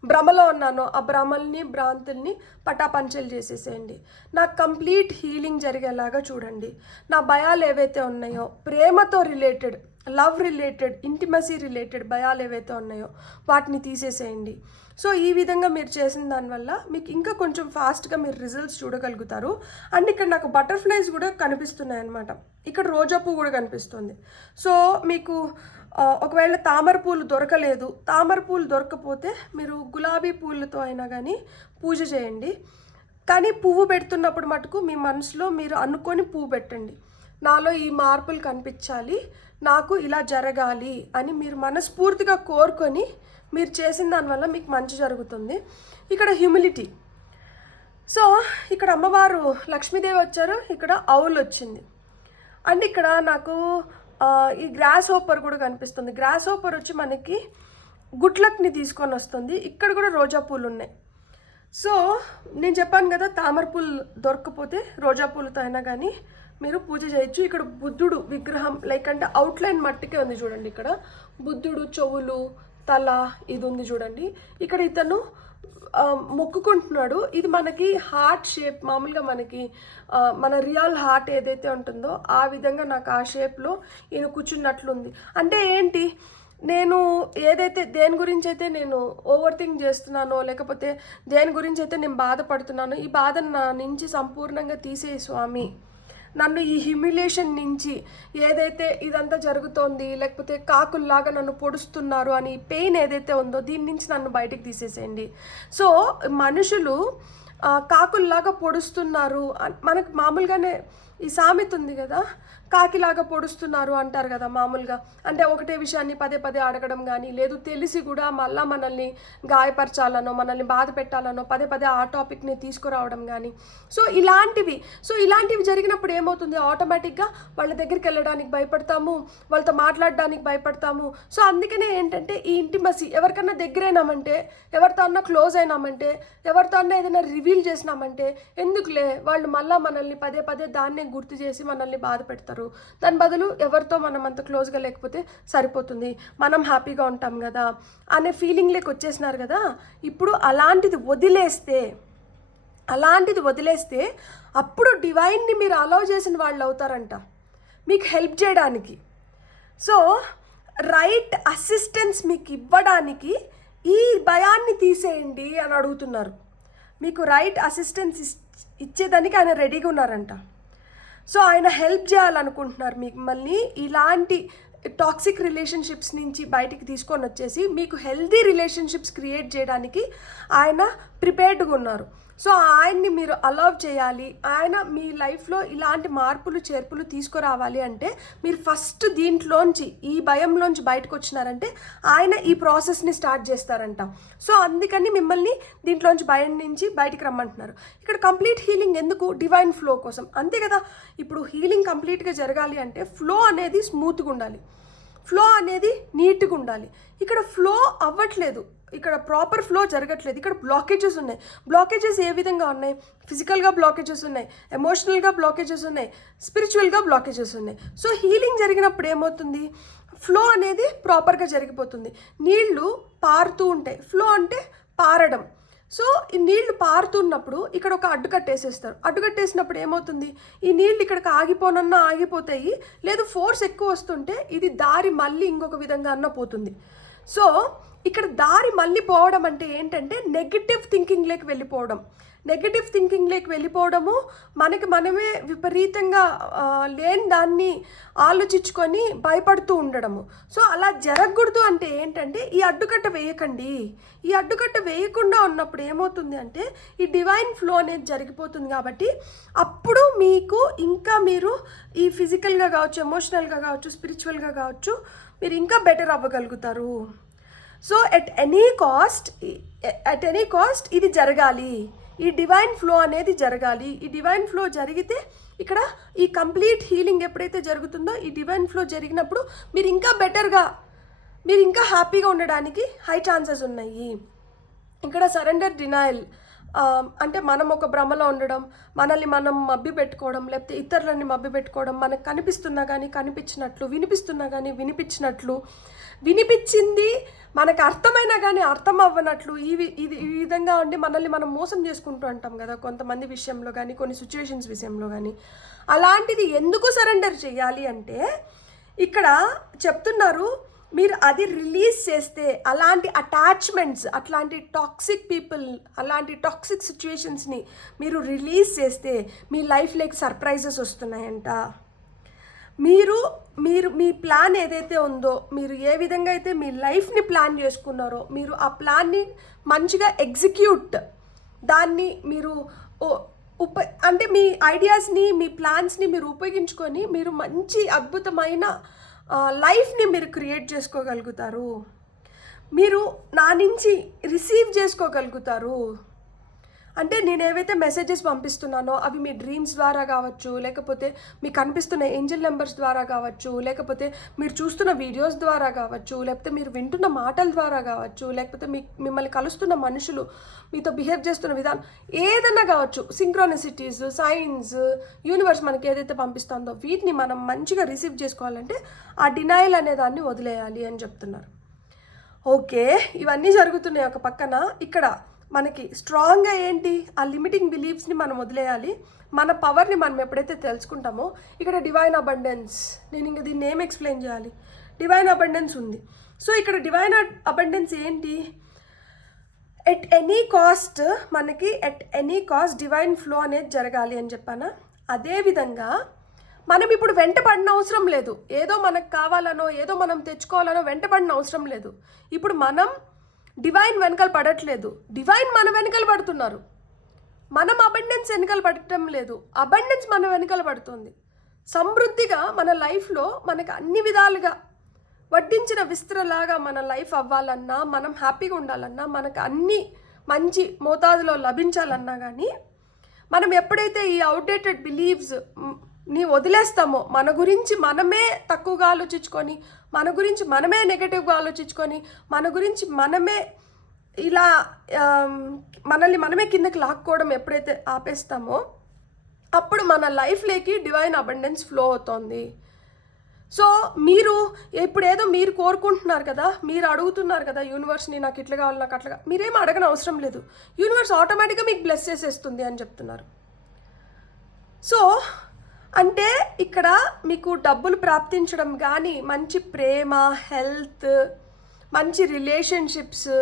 భ్రమలో ఉన్నానో ఆ భ్రమల్ని, భ్రాంతుల్ని పటాపంచలు చేసేసేయండి. నాకు కంప్లీట్ హీలింగ్ జరిగేలాగా చూడండి. నా భయాలు ఏవైతే ఉన్నాయో, ప్రేమతో related, love related, intimacy related భయాలు ఏవైతే ఉన్నాయో వాటిని తీసేసేయండి. సో ఈ విధంగా మీరు చేసిన దానివల్ల మీకు ఇంకా కొంచెం ఫాస్ట్గా మీరు రిజల్ట్స్ చూడగలుగుతారు. అండ్ ఇక్కడ నాకు బటర్ఫ్లైస్ కూడా కనిపిస్తున్నాయి అన్నమాట. ఇక్కడ రోజా పువ్వు కూడా కనిపిస్తుంది. సో మీకు ఒకవేళ తామర పూలు దొరకలేదు, తామర పూలు దొరకకపోతే మీరు గులాబీ పూలతో అయినా కానీ పూజ చేయండి. కానీ పువ్వు పెడుతున్నప్పుడు మటుకు మీ మనసులో మీరు అనుకొని పువ్వు పెట్టండి. నాలో ఈ మార్పులు కనిపించాలి, నాకు ఇలా జరగాలి అని మీరు మనస్ఫూర్తిగా కోరుకొని మీరు చేసిన దానివల్ల మీకు మంచి జరుగుతుంది. ఇక్కడ హ్యూమిలిటీ. సో ఇక్కడ అమ్మవారు లక్ష్మీదేవి వచ్చారు, ఇక్కడ ఆవుల్ వచ్చింది. అండ్ ఇక్కడ నాకు ఈ గ్రాస్ హోపర్ కూడా కనిపిస్తుంది. గ్రాస్ హోపర్ వచ్చి మనకి గుడ్ లక్ని తీసుకొని వస్తుంది. ఇక్కడ కూడా రోజా పూలు ఉన్నాయి. సో నేను చెప్పాను కదా, తామర పూలు దొరకకపోతే రోజా పూలతో అయినా కానీ మీరు పూజ చేయొచ్చు. ఇక్కడ బుద్ధుడు విగ్రహం లైక్ అంటే అవుట్లైన్ మట్టికే ఉంది చూడండి. ఇక్కడ బుద్ధుడు చెవులు, తల ఇది ఉంది చూడండి. ఇక్కడ ఇతను మొక్కుకుంటున్నాడు. ఇది మనకి హార్ట్ షేప్, మామూలుగా మనకి మన రియల్ హార్ట్ ఏదైతే ఉంటుందో ఆ విధంగా నాకు ఆ షేప్లో ఈయన కూర్చున్నట్లుంది. అంటే ఏంటి, నేను ఏదైతే దేని గురించి అయితే నేను ఓవర్ థింక్ చేస్తున్నానో, లేకపోతే దేని గురించి అయితే నేను బాధపడుతున్నానో, ఈ బాధను నా నుంచి సంపూర్ణంగా తీసేయి స్వామి, నన్ను ఈ హ్యూమిలేషన్ నుంచి, ఏదైతే ఇదంతా జరుగుతోంది లేకపోతే కాకుల్లాగా నన్ను పొడుస్తున్నారు అని పెయిన్ ఏదైతే ఉందో దీని నుంచి నన్ను బయటికి తీసేసేయండి. సో మనుషులు కాకుల్లాగా పొడుస్తున్నారు మనకు మామూలుగానే ఈ సామెత ఉంది కదా, కాకిలాగా పొడుస్తున్నారు అంటారు కదా మామూలుగా. అంటే ఒకటే విషయాన్ని పదే పదే అడగడం కానీ, లేదు తెలిసి కూడా మళ్ళీ మనల్ని గాయపరచాలనో మనల్ని బాధ పెట్టాలనో పదే పదే ఆ టాపిక్ని తీసుకురావడం కానీ. సో ఇలాంటివి జరిగినప్పుడు ఏమవుతుంది, ఆటోమేటిక్గా వాళ్ళ దగ్గరికి వెళ్ళడానికి భయపడతాము, వాళ్ళతో మాట్లాడడానికి భయపడతాము. సో అందుకనే ఏంటంటే ఈ ఇంటిమసీ, ఎవరికన్నా దగ్గరైనామంటే, ఎవరితో అన్నా క్లోజ్ అయినామంటే, ఎవరితో అన్నా ఏదైనా రివీల్ చేసినామంటే ఎందుకులే వాళ్ళు మళ్ళీ మనల్ని పదే పదే దాన్నే గుర్తు చేసి మనల్ని బాధ పెడతారు. దాని బదులు ఎవరితో మనం అంత క్లోజ్గా లేకపోతే సరిపోతుంది, మనం హ్యాపీగా ఉంటాం కదా అనే ఫీలింగ్లోకి వచ్చేసినారు కదా. ఇప్పుడు అలాంటిది వదిలేస్తే అప్పుడు డివైన్ని మీరు అలౌ చేసిన వాళ్ళు అవుతారంట మీకు హెల్ప్ చేయడానికి. సో రైట్ అసిస్టెన్స్ మీకు ఇవ్వడానికి ఈ భయాన్ని తీసేయండి అని అడుగుతున్నారు. మీకు రైట్ అసిస్టెన్స్ ఇచ్చేదానికి ఆయన రెడీగా ఉన్నారంట. సో ఆయన హెల్ప్ చేయాలనుకుంటున్నారు మిమ్మల్ని ఇలాంటి టాక్సిక్ రిలేషన్షిప్స్ నుంచి బయటికి తీసుకొని వచ్చేసి మీకు హెల్దీ రిలేషన్షిప్స్ క్రియేట్ చేయడానికి ఆయన ప్రిపేర్డ్గా ఉన్నారు. సో ఆయన్ని మీరు అలౌ చేయాలి. ఆయన మీ లైఫ్లో ఇలాంటి మార్పులు చేర్పులు తీసుకురావాలి అంటే మీరు ఫస్ట్ దీంట్లోంచి, ఈ భయంలోంచి బయటకు వచ్చినారంటే ఆయన ఈ ప్రాసెస్ని స్టార్ట్ చేస్తారంట. సో అందుకని మిమ్మల్ని దీంట్లోంచి భయం నుంచి బయటికి రమ్మంటున్నారు. ఇక్కడ కంప్లీట్ హీలింగ్ ఎందుకు, డివైన్ ఫ్లో కోసం, అంతే కదా. ఇప్పుడు హీలింగ్ కంప్లీట్గా జరగాలి అంటే ఫ్లో అనేది స్మూత్గా ఉండాలి, ఫ్లో అనేది నీట్గా ఉండాలి. ఇక్కడ ఫ్లో అవ్వట్లేదు, ఇక్కడ ప్రాపర్ ఫ్లో జరగట్లేదు. ఇక్కడ బ్లాకేజెస్ ఉన్నాయి. బ్లాకేజెస్ ఏ విధంగా ఉన్నాయి, ఫిజికల్గా బ్లాకేజెస్ ఉన్నాయి, ఎమోషనల్గా బ్లాకేజెస్ ఉన్నాయి, స్పిరిచువల్గా బ్లాకేజెస్ ఉన్నాయి. సో హీలింగ్ జరిగినప్పుడు ఏమవుతుంది, ఫ్లో అనేది ప్రాపర్గా జరిగిపోతుంది. నీళ్లు పారుతూ ఉంటాయి, ఫ్లో అంటే పారడం. సో ఈ నీళ్లు పారుతున్నప్పుడు ఇక్కడ ఒక అడ్డుకట్టేసేస్తారు. అడ్డుకట్టేసినప్పుడు ఏమవుతుంది, ఈ నీళ్ళు ఇక్కడికి ఆగిపోనన్నా ఆగిపోతాయి, లేదు ఫోర్స్ ఎక్కువ వస్తుంటే ఇది దారి మళ్ళీ ఇంకొక విధంగా అన్న పోతుంది. సో ఇక్కడ దారి మళ్ళీ పోవడం అంటే ఏంటంటే నెగటివ్ థింకింగ్లోకి వెళ్ళిపోవడము, మనకి మనమే విపరీతంగా లేని దాన్ని ఆలోచించుకొని భయపడుతూ ఉండడము. సో అలా జరగకూడదు అంటే ఏంటంటే ఈ అడ్డుకట్ట వేయకండి. ఈ అడ్డుకట్ట వేయకుండా ఉన్నప్పుడు ఏమవుతుంది అంటే ఈ డివైన్ ఫ్లో అనేది జరిగిపోతుంది. కాబట్టి అప్పుడు మీకు ఇంకా మీరు ఈ ఫిజికల్గా కావచ్చు, ఎమోషనల్గా కావచ్చు, స్పిరిచువల్గా కావచ్చు, మీరు ఇంకా బెటర్ అవ్వగలుగుతారు. సో ఎట్ ఎనీ కాస్ట్ ఇది జరగాలి, ఈ డివైన్ ఫ్లో అనేది జరగాలి. ఈ డివైన్ ఫ్లో జరిగితే ఇక్కడ ఈ కంప్లీట్ హీలింగ్ ఎప్పుడైతే జరుగుతుందో, ఈ డివైన్ ఫ్లో జరిగినప్పుడు మీరు ఇంకా బెటర్గా, మీరు ఇంకా హ్యాపీగా ఉండడానికి హై ఛాన్సెస్ ఉన్నాయి. ఇక్కడ సరెండర్ డినయల్ అంటే మనం ఒక భ్రమలో ఉండడం, మనల్ని మనం మభ్య పెట్టుకోవడం, లేకపోతే ఇతరులని మభ్య పెట్టుకోవడం, మనకు కనిపిస్తున్నా కానీ కనిపించినట్లు, వినిపిస్తున్నా కానీ వినిపించినట్లు, వినిపించింది మనకు అర్థమైనా కానీ అర్థం అవ్వనట్లు ఈ విధంగా ఉండి మనల్ని మనం మోసం చేసుకుంటూ ఉంటాం కదా కొంతమంది విషయంలో కానీ, కొన్ని సిచ్యువేషన్స్ విషయంలో కానీ. అలాంటిది ఎందుకు సరెండర్ చేయాలి అంటే ఇక్కడ చెప్తున్నారు, మీరు అది రిలీజ్ చేస్తే అలాంటి అటాచ్మెంట్స్, అట్లాంటి టాక్సిక్ పీపుల్, అలాంటి టాక్సిక్ సిచ్యువేషన్స్ని మీరు రిలీజ్ చేస్తే మీ లైఫ్లోకి సర్ప్రైజెస్ వస్తున్నాయంట. మీరు మీ ప్లాన్ ఏదైతే ఉందో, మీరు ఏ విధంగా అయితే మీ లైఫ్ని ప్లాన్ చేసుకున్నారో, మీరు ఆ ప్లాన్ని మంచిగా ఎగ్జిక్యూట్, దాన్ని మీరు అంటే మీ ఐడియాస్ని, మీ ప్లాన్స్ని మీరు ఉపయోగించుకొని మీరు మంచి అద్భుతమైన లైఫ్ని మీరు క్రియేట్ చేసుకోగలుగుతారు. మీరు నా నుంచి రిసీవ్ చేసుకోగలుగుతారు. అంటే నేను ఏవైతే మెసేజెస్ పంపిస్తున్నానో అవి మీ డ్రీమ్స్ ద్వారా కావచ్చు, లేకపోతే మీకు కనిపిస్తున్న ఏంజల్ నెంబర్స్ ద్వారా కావచ్చు, లేకపోతే మీరు చూస్తున్న వీడియోస్ ద్వారా కావచ్చు, లేకపోతే మీరు వింటున్న మాటల ద్వారా కావచ్చు, లేకపోతే మిమ్మల్ని కలుస్తున్న మనుషులు మీతో బిహేవ్ చేస్తున్న విధానం ఏదన్నా కావచ్చు, సింక్రోనిసిటీస్, సైన్స్, యూనివర్స్ మనకి ఏదైతే పంపిస్తుందో వీటిని మనం మంచిగా రిసీవ్ చేసుకోవాలంటే ఆ డినయల్ అనే దాన్ని వదిలేయాలి అని చెప్తున్నారు. ఓకే, ఇవన్నీ జరుగుతున్నాయి ఒక పక్కన. ఇక్కడ మనకి స్ట్రాంగ్గా ఏంటి, ఆ లిమిటింగ్ బిలీఫ్స్ని మనం వదిలేయాలి. మన పవర్ని మనం ఎప్పుడైతే తెలుసుకుంటామో, ఇక్కడ డివైన్ అబండెన్స్, నేను ఇంకా దీన్ని ఏం ఎక్స్ప్లెయిన్ చేయాలి, డివైన్ అబండెన్స్ ఉంది. సో ఇక్కడ డివైన్ అబండెన్స్ ఏంటి, at any cost divine flow అనేది జరగాలి అని చెప్పానా. అదేవిధంగా మనం ఇప్పుడు వెంటపడిన అవసరం లేదు, ఏదో మనకు కావాలనో ఏదో మనం తెచ్చుకోవాలనో వెంటపడిన అవసరం లేదు. ఇప్పుడు మనం డివైన్ వెనకాల పడట్లేదు, డివైన్ మన వెనకాల పడుతున్నారు. మనం అబండెన్స్ వెనకాల పడటం లేదు, అబండెన్స్ మన వెనకాల పడుతుంది. సమృద్ధిగా మన లైఫ్లో మనకు అన్ని విధాలుగా వడ్డించిన విస్తరలాగా మన లైఫ్ అవ్వాలన్నా, మనం హ్యాపీగా ఉండాలన్నా, మనకు అన్ని మంచి మోతాదులో లభించాలన్నా కానీ మనం ఎప్పుడైతే ఈ అవుట్డేటెడ్ బిలీవ్స్ ని వదిలేస్తామో, మన గురించి మనమే తక్కువగా ఆలోచించుకొని, మన గురించి మనమే నెగటివ్గా ఆలోచించుకొని, మన గురించి మనమే ఇలా మనల్ని మనమే కిందకి లాక్కోవడం ఎప్పుడైతే ఆపేస్తామో అప్పుడు మన లైఫ్లోకి డివైన్ అబండెన్స్ ఫ్లో అవుతుంది. సో మీరు ఇప్పుడు ఏదో మీరు కోరుకుంటున్నారు కదా, మీరు అడుగుతున్నారు కదా యూనివర్స్ని, నాకు ఇట్లా కావాలి, నాకు అట్లా, మీరేం అడగని అవసరం లేదు, యూనివర్స్ ఆటోమేటిక్గా మీకు బ్లెస్ చేసేస్తుంది అని చెప్తున్నారు. సో అంటే ఇక్కడ మీకు డబ్బులు ప్రాప్తించడం కానీ, మంచి ప్రేమ, హెల్త్, మంచి రిలేషన్షిప్స్,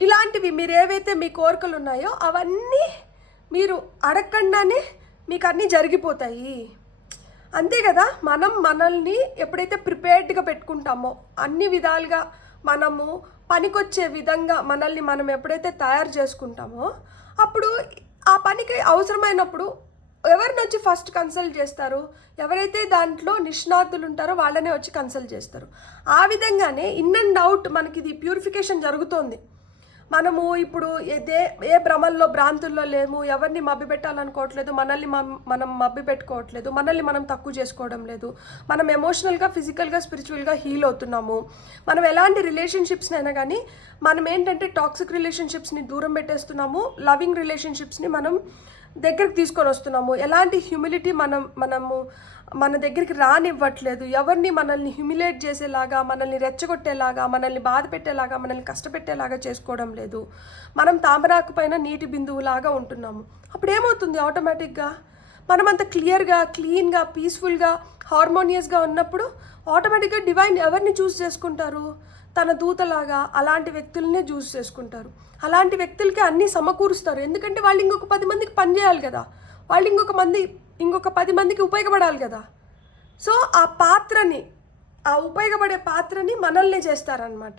ఇలాంటివి మీరు ఏవైతే మీ కోరికలు ఉన్నాయో అవన్నీ మీరు అడగకుండానే మీకు అన్నీ జరిగిపోతాయి. అంతే కదా, మనం మనల్ని ఎప్పుడైతే ప్రిపేర్డ్గా పెట్టుకుంటామో, అన్ని విధాలుగా మనము పనికొచ్చే విధంగా మనల్ని మనం ఎప్పుడైతే తయారు చేసుకుంటామో అప్పుడు ఆ పనికి అవసరమైనప్పుడు ఎవరిని వచ్చి ఫస్ట్ కన్సల్ట్ చేస్తారు, ఎవరైతే దాంట్లో నిష్ణాతులు ఉంటారో వాళ్ళనే వచ్చి కన్సల్ట్ చేస్తారు. ఆ విధంగానే ఇన్ అండ్ అవుట్ మనకి ఇది ప్యూరిఫికేషన్ జరుగుతోంది. మనము ఇప్పుడు ఏ భ్రమల్లో భ్రాంతుల్లో లేము, ఎవరిని మభ్య పెట్టాలనుకోవట్లేదు, మనల్ని మనం మభ్య పెట్టుకోవట్లేదు, మనల్ని మనం తక్కువ చేసుకోవడం లేదు, మనం ఎమోషనల్గా, ఫిజికల్గా, స్పిరిచువల్గా హీల్ అవుతున్నాము. మనం ఎలాంటి రిలేషన్షిప్స్ని అయినా కానీ మనం ఏంటంటే టాక్సిక్ రిలేషన్షిప్స్ని దూరం పెట్టేస్తున్నాము, లవింగ్ రిలేషన్షిప్స్ని మనం దగ్గరికి తీసుకొని వస్తున్నాము. ఎలాంటి హ్యూమిలిటీ మనము మన దగ్గరికి రానివ్వట్లేదు, ఎవరిని మనల్ని హ్యూమిలేట్ చేసేలాగా, మనల్ని రెచ్చగొట్టేలాగా, మనల్ని బాధ పెట్టేలాగా, మనల్ని కష్టపెట్టేలాగా చేసుకోవడం లేదు. మనం తామరాకు పైన నీటి బిందువులాగా ఉంటున్నాము. అప్పుడు ఏమవుతుంది, ఆటోమేటిక్గా మనం అంత క్లియర్గా, క్లీన్గా, పీస్ఫుల్గా, హార్మోనియస్గా ఉన్నప్పుడు ఆటోమేటిక్గా డివైన్ ఎవరిని చూస్ చేసుకుంటారు, తన దూతలాగా అలాంటి వ్యక్తులనే చూస్ చేసుకుంటారు. అలాంటి వ్యక్తులకి అన్నీ సమకూరుస్తారు. ఎందుకంటే వాళ్ళు ఇంకొక 10 మందికి పనిచేయాలి కదా, వాళ్ళు ఇంకొక 10 మందికి ఉపయోగపడాలి కదా. సో ఆ ఉపయోగపడే పాత్రని మనల్ని చేస్తారనమాట.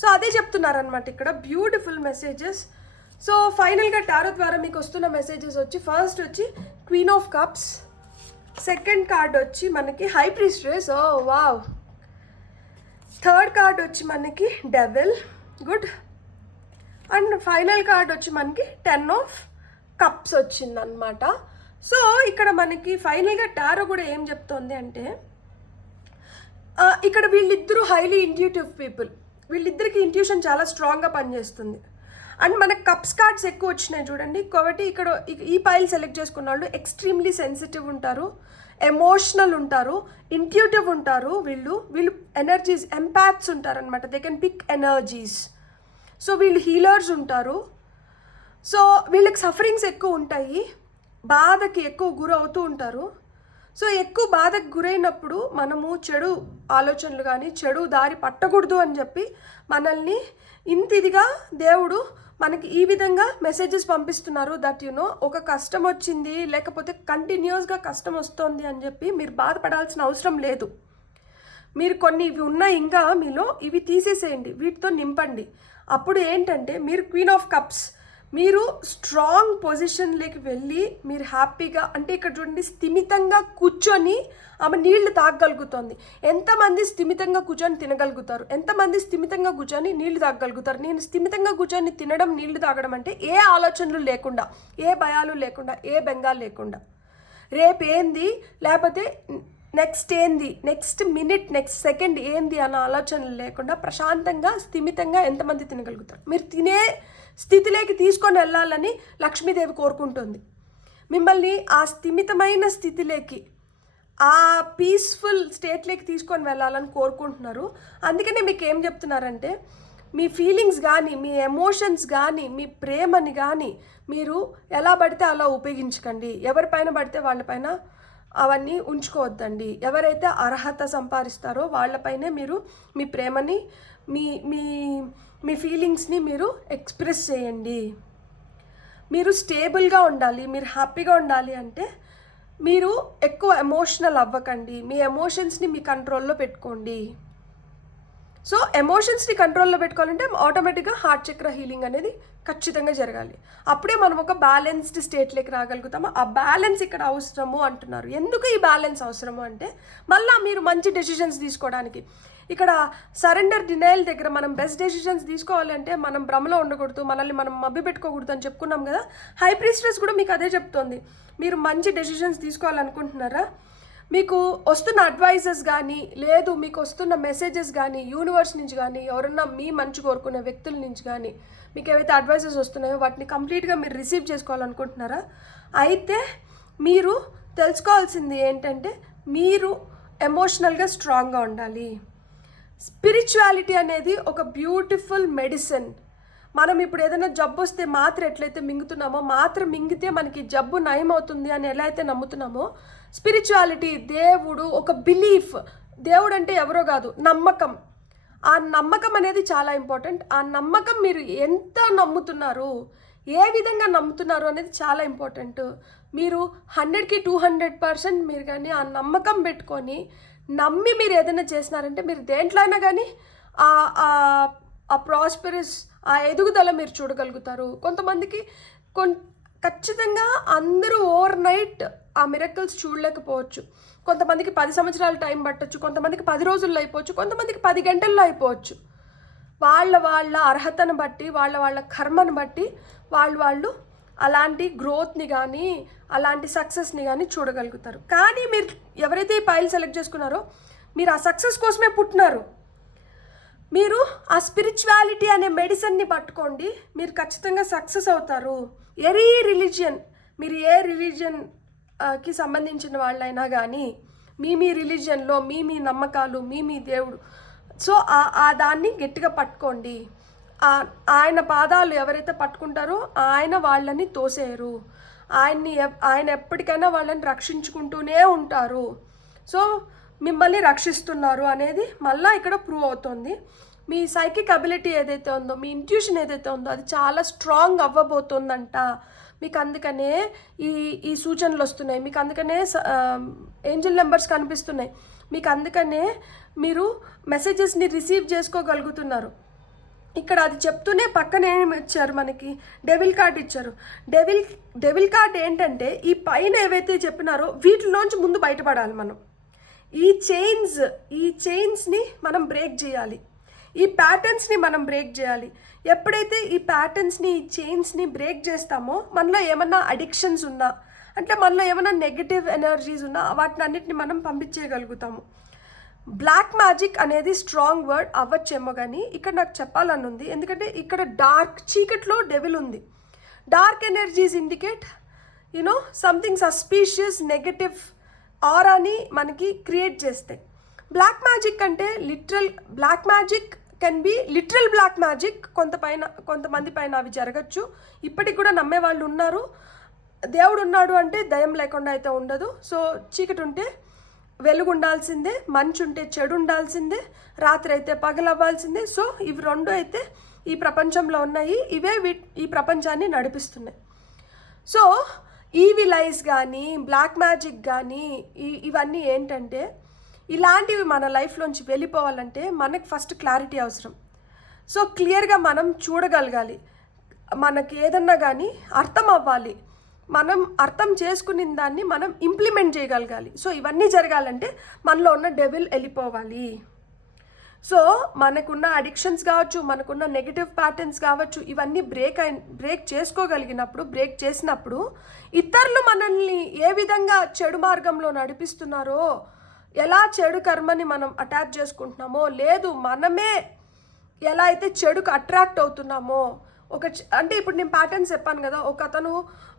సో అదే చెప్తున్నారనమాట ఇక్కడ, బ్యూటిఫుల్ మెసేజెస్. సో ఫైనల్గా టారో ద్వారా మీకు వస్తున్న మెసేజెస్ వచ్చి, ఫస్ట్ వచ్చి queen of cups, second card వచ్చి మనకి హై ప్రీస్ట్రెస్, ఓ వావ్, థర్డ్ కార్డ్ వచ్చి మనకి devil, good, and final card వచ్చి మనకి 10 ఆఫ్ కప్స్ వచ్చిందనమాట. సో ఇక్కడ మనకి ఫైనల్గా టారో కూడా ఏం చెప్తోంది అంటే, ఇక్కడ వీళ్ళిద్దరూ హైలీ ఇంట్యూటివ్ పీపుల్, వీళ్ళిద్దరికి ఇంట్యూషన్ చాలా స్ట్రాంగ్గా పనిచేస్తుంది. అండ్ మనకు కప్స్ కార్డ్స్ ఎక్కువ వచ్చినాయి చూడండి, కాబట్టి ఇక్కడ ఈ పైల్ సెలెక్ట్ చేసుకున్న వాళ్ళు ఎక్స్ట్రీమ్లీ సెన్సిటివ్ ఉంటారు, ఎమోషనల్ ఉంటారు, ఇంట్యూటివ్ ఉంటారు, వీళ్ళు ఎనర్జీస్, ఎంపాథ్స్ ఉంటారు అనమాట, they can pick energies. So వీళ్ళు హీలర్స్ ఉంటారు. సో వీళ్ళకి సఫరింగ్స్ ఎక్కువ ఉంటాయి, బాధకి ఎక్కువ గురవుతూ ఉంటారు. సో ఎక్కువ బాధకు గురైనప్పుడు మనము చెడు ఆలోచనలు కానీ, చెడు దారి పట్టకూడదు అని చెప్పి మనల్ని ఇంతిదిగా దేవుడు మనకి ఈ విధంగా మెసేజెస్ పంపిస్తున్నారు. దట్ ఒక కష్టం వచ్చింది, లేకపోతే కంటిన్యూస్గా కష్టం వస్తుంది అని చెప్పి మీరు బాధపడాల్సిన అవసరం లేదు. మీరు కొన్ని ఇవి ఉన్నాయి ఇంకా మీలో, ఇవి తీసేసేయండి, వీటితో నింపండి. అప్పుడు ఏంటంటే మీరు క్వీన్ ఆఫ్ కప్స్, మీరు స్ట్రాంగ్ పొజిషన్లోకి వెళ్ళి మీరు హ్యాపీగా, అంటే ఇక్కడ చూడండి, స్థిమితంగా కూర్చొని ఆమె నీళ్లు తాగగలుగుతుంది. ఎంతమంది స్థిమితంగా కూర్చొని తినగలుగుతారు, ఎంతమంది స్థిమితంగా కూర్చొని నీళ్లు తాగగలుగుతారు? నేను స్థిమితంగా కూర్చొని తినడం, నీళ్లు తాగడం అంటే ఏ ఆలోచనలు లేకుండా, ఏ భయాలు లేకుండా, ఏ బెంగాలు లేకుండా, రేపేంది, లేకపోతే నెక్స్ట్ ఏంది, నెక్స్ట్ మినిట్, నెక్స్ట్ సెకండ్ ఏంది అన్న ఆలోచనలు లేకుండా ప్రశాంతంగా, స్థిమితంగా ఎంతమంది తినగలుగుతారు? మీరు తినే స్థితిలోకి తీసుకొని వెళ్ళాలని లక్ష్మీదేవి కోరుకుంటుంది. మిమ్మల్ని ఆ స్థిమితమైన స్థితిలోకి, ఆ పీస్ఫుల్ స్టేట్లోకి తీసుకొని వెళ్ళాలని కోరుకుంటున్నారు. అందుకనే మీకు ఏం చెప్తున్నారంటే, మీ ఫీలింగ్స్ కానీ, మీ ఎమోషన్స్ కానీ, మీ ప్రేమని కానీ మీరు ఎలా పడితే అలా ఉపయోగించకండి. ఎవరిపైన పడితే వాళ్ళపైన అవన్నీ ఉంచుకోవద్దండి. ఎవరైతే అర్హత సంపాదిస్తారో వాళ్ళపైనే మీరు మీ ప్రేమని, మీ మీ మీ ఫీలింగ్స్ని మీరు ఎక్స్ప్రెస్ చేయండి. మీరు స్టేబుల్గా ఉండాలి, మీరు హ్యాపీగా ఉండాలి అంటే మీరు ఎక్కువ ఎమోషనల్ అవ్వకండి, మీ ఎమోషన్స్ని మీ కంట్రోల్లో పెట్టుకోండి. సో ఎమోషన్స్ని కంట్రోల్లో పెట్టుకోవాలంటే ఆటోమేటిక్గా హార్ట్ చక్ర హీలింగ్ అనేది ఖచ్చితంగా జరగాలి. అప్పుడే మనం ఒక బ్యాలెన్స్డ్ స్టేట్లోకి రాగలుగుతాము. ఆ బ్యాలెన్స్ ఇక్కడ అవసరము అంటున్నారు. ఎందుకు ఈ బ్యాలెన్స్ అవసరము అంటే మళ్ళీ మీరు మంచి డెసిషన్స్ తీసుకోవడానికి. ఇక్కడ సరెండర్ డినైల్ దగ్గర మనం బెస్ట్ డెసిషన్స్ తీసుకోవాలంటే మనం భ్రమలో ఉండకూడదు, మనల్ని మనం మభ్య పెట్టుకోకూడదు అని చెప్పుకున్నాం కదా. హై ప్రీస్టెస్ కూడా మీకు అదే చెప్తోంది. మీరు మంచి డెసిషన్స్ తీసుకోవాలనుకుంటున్నారా, మీకు వస్తున్న అడ్వైజెస్ కానీ లేదు మీకు వస్తున్న మెసేజెస్ కానీ యూనివర్స్ నుంచి కానీ ఎవరన్నా మీ మంచి కోరుకునే వ్యక్తుల నుంచి కానీ మీకు ఏవైతే అడ్వైజెస్ వస్తున్నాయో వాటిని కంప్లీట్గా మీరు రిసీవ్ చేసుకోవాలనుకుంటున్నారా, అయితే మీరు తెలుసుకోవాల్సింది ఏంటంటే మీరు ఎమోషనల్గా స్ట్రాంగ్గా ఉండాలి. స్పిరిచువాలిటీ అనేది ఒక బ్యూటిఫుల్ మెడిసిన్. మనం ఇప్పుడు ఏదైనా జబ్బు వస్తే మాత్ర ఎట్లయితే మింగుతున్నామో, మాత్ర మింగితే మనకి జబ్బు నయం అవుతుంది అని ఎలా అయితే నమ్ముతున్నామో, స్పిరిచువాలిటీ దేవుడు ఒక బిలీఫ్. దేవుడు అంటే ఎవరో కాదు, నమ్మకం. ఆ నమ్మకం అనేది చాలా ఇంపార్టెంట్. ఆ నమ్మకం మీరు ఎంత నమ్ముతున్నారు, ఏ విధంగా నమ్ముతున్నారు అనేది చాలా ఇంపార్టెంట్. మీరు 100కి 200% మీరు కానీ ఆ నమ్మకం పెట్టుకొని నమ్మి మీరు ఏదైనా చేసినారంటే మీరు దేంట్లో అయినా కానీ ఆ ప్రాస్పెరస్ ఆ ఎదుగుదల మీరు చూడగలుగుతారు. కొంతమందికి ఖచ్చితంగా అందరూ ఓవర్ నైట్ ఆ మిరకల్స్ చూడలేకపోవచ్చు. కొంతమందికి 10 సంవత్సరాలు టైం పట్టచ్చు, కొంతమందికి 10 రోజుల్లో అయిపోవచ్చు, కొంతమందికి 10 గంటల్లో అయిపోవచ్చు. వాళ్ళ అర్హతను బట్టి వాళ్ళ కర్మను బట్టి వాళ్ళు అలాంటి గ్రోత్ని కానీ అలాంటి సక్సెస్ని కానీ చూడగలుగుతారు. కానీ మీరు ఎవరైతే ఈ పైల్ సెలెక్ట్ చేసుకున్నారో మీరు ఆ సక్సెస్ కోసమే పుట్టినారు. మీరు ఆ స్పిరిచువాలిటీ అనే మెడిసిన్ని పట్టుకోండి, మీరు ఖచ్చితంగా సక్సెస్ అవుతారు. ఎనీ రిలీజియన్, మీరు ఏ రిలీజియన్కి సంబంధించిన వాళ్ళైనా కానీ మీ రిలీజియన్లో మీ నమ్మకాలు మీ దేవుడు, సో ఆ దాన్ని గట్టిగా పట్టుకోండి. ఆయన పాదాలు ఎవరైతే పట్టుకుంటారో ఆయన వాళ్ళని తోసేయరు. ఆయన ఎప్పటికైనా వాళ్ళని రక్షించుకుంటూనే ఉంటారు. సో మిమ్మల్ని రక్షిస్తున్నారు అనేది మళ్ళీ ఇక్కడ ప్రూవ్ అవుతుంది. మీ సైకిక్ అబిలిటీ ఏదైతే ఉందో, మీ ఇంట్యూషన్ ఏదైతే ఉందో అది చాలా స్ట్రాంగ్ అవ్వబోతుందంట. మీకు అందుకనే ఈ సూచనలు వస్తున్నాయి, మీకు అందుకనే ఏంజల్ నెంబర్స్ కనిపిస్తున్నాయి, మీకు అందుకనే మీరు మెసేజెస్ని రిసీవ్ చేసుకోగలుగుతున్నారు. ఇక్కడ అది చెప్తూనే పక్కన ఏమి ఇచ్చారు, మనకి డెవిల్ కార్డ్ ఇచ్చారు. డెవిల్ కార్డ్ ఏంటంటే ఈ పైన ఏవైతే చెప్పినారో వీటిలోంచి ముందు బయటపడాలి మనం. ఈ చైన్స్ని మనం బ్రేక్ చేయాలి, ఈ ప్యాటర్న్స్ని మనం బ్రేక్ చేయాలి. ఎప్పుడైతే ఈ ప్యాటర్న్స్ని ఈ చైన్స్ని బ్రేక్ చేస్తామో మనలో ఏమన్నా అడిక్షన్స్ ఉన్నా అంటే మనలో ఏమైనా నెగటివ్ ఎనర్జీస్ ఉన్నా వాటిని అన్నిటిని మనం పంపించేయగలుగుతాము. బ్లాక్ మ్యాజిక్ అనేది స్ట్రాంగ్ వర్డ్ అవ్వచ్చేమో కానీ ఇక్కడ నాకు చెప్పాలని ఉంది. ఎందుకంటే ఇక్కడ డార్క్ చీకట్లో డెవిల్ ఉంది. Dark energies indicate something suspicious negative ఆరాని మనకి క్రియేట్ చేస్తాయి. బ్లాక్ మ్యాజిక్ అంటే black magic can be literal black magic. కొంతమంది పైన అవి జరగచ్చు. ఇప్పటికి కూడా నమ్మే వాళ్ళు ఉన్నారు. దేవుడు ఉన్నాడు అంటే దయం లేకుండా అయితే ఉండదు. సో చీకటి ఉంటే వెలుగు ఉండాల్సిందే, మంచు ఉంటే చెడు ఉండాల్సిందే, రాత్రి అయితే పగలు అవ్వాల్సిందే. సో ఇవి రెండు అయితే ఈ ప్రపంచంలో ఉన్నాయి, ఇవే ఈ ప్రపంచాన్ని నడిపిస్తున్నాయి. సో ఈవిల్ ఐస్ కానీ బ్లాక్ మ్యాజిక్ కానీ ఇవన్నీ ఏంటంటే ఇలాంటివి మన లైఫ్లోంచి వెళ్ళిపోవాలంటే మనకి ఫస్ట్ క్లారిటీ అవసరం. సో క్లియర్గా మనం చూడగలగాలి, మనకి ఏదన్నా కానీ అర్థం అవ్వాలి, మనం అర్థం చేసుకున్న దాన్ని మనం ఇంప్లిమెంట్ చేయగలగాలి. సో ఇవన్నీ జరగాలంటే మనలో ఉన్న డెవిల్ వెళ్ళిపోవాలి. సో మనకున్న అడిక్షన్స్ కావచ్చు, మనకున్న నెగిటివ్ ప్యాటర్న్స్ కావచ్చు, ఇవన్నీ బ్రేక్ చేసుకోగలిగినప్పుడు, బ్రేక్ చేసినప్పుడు ఇతరులు మనల్ని ఏ విధంగా చెడు మార్గంలో నడిపిస్తున్నారో, ఎలా చెడు కర్మని మనం అటాచ్ చేసుకుంటున్నామో, లేదు మనమే ఎలా అయితే చెడుకు అట్రాక్ట్ అవుతున్నామో, అంటే ఇప్పుడు నేను ప్యాటర్న్స్ చెప్పాను కదా,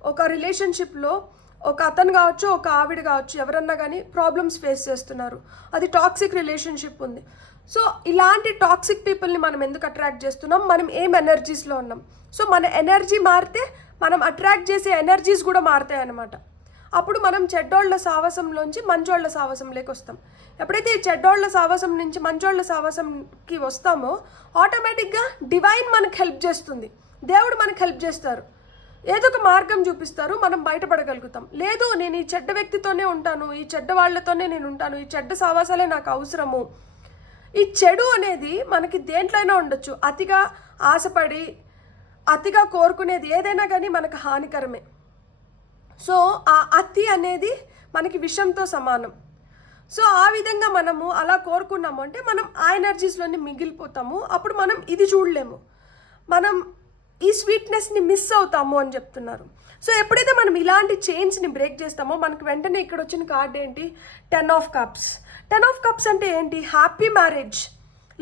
ఒక రిలేషన్షిప్లో ఒక అతను కావచ్చు, ఒక ఆవిడ కావచ్చు, ఎవరన్నా కానీ ప్రాబ్లమ్స్ ఫేస్ చేస్తున్నారు, అది టాక్సిక్ రిలేషన్షిప్ ఉంది. సో ఇలాంటి టాక్సిక్ పీపుల్ని మనం ఎందుకు అట్రాక్ట్ చేస్తున్నాం, మనం ఏం ఎనర్జీస్లో ఉన్నాం. సో మన ఎనర్జీ మారితే మనం అట్రాక్ట్ చేసే ఎనర్జీస్ కూడా మారుతాయి అన్నమాట. అప్పుడు మనం చెడ్డోళ్ల సావాసంలోంచి మంచోళ్ల సావాసంలోకి వస్తాం. ఎప్పుడైతే ఈ చెడ్డోళ్ల సావాసం నుంచి మంచోళ్ల సావాసంకి వస్తామో ఆటోమేటిక్గా డివైన్ మనకు హెల్ప్ చేస్తుంది, దేవుడు మనకు హెల్ప్ చేస్తారు, ఏదో ఒక మార్గం చూపిస్తారు, మనం బయటపడగలుగుతాం. లేదు నేను ఈ చెడ్డ వ్యక్తితోనే ఉంటాను, ఈ చెడ్డ వాళ్ళతోనే నేను ఉంటాను, ఈ చెడ్డ సావాసాలే నాకు అవసరము, ఈ చెడు అనేది మనకి దేంట్లో అయినా ఉండొచ్చు. అతిగా ఆశపడి అతిగా కోరుకునేది ఏదైనా కానీ మనకు హానికరమే. సో ఆ అతి అనేది మనకి విషంతో సమానం. సో ఆ విధంగా మనము అలా కోరుకున్నాము అంటే మనం ఆ ఎనర్జీస్లోని మిగిలిపోతాము. అప్పుడు మనం ఇది చూడలేము, మనం ఈ స్వీట్నెస్ని మిస్ అవుతాము అని చెప్తున్నారు. సో ఎప్పుడైతే మనం ఇలాంటి చైన్స్ని బ్రేక్ చేస్తామో మనకు వెంటనే ఇక్కడ వచ్చిన కార్డ్ ఏంటి, 10 ఆఫ్ కప్స్. 10 ఆఫ్ కప్స్ అంటే ఏంటి, హ్యాపీ మ్యారేజ్.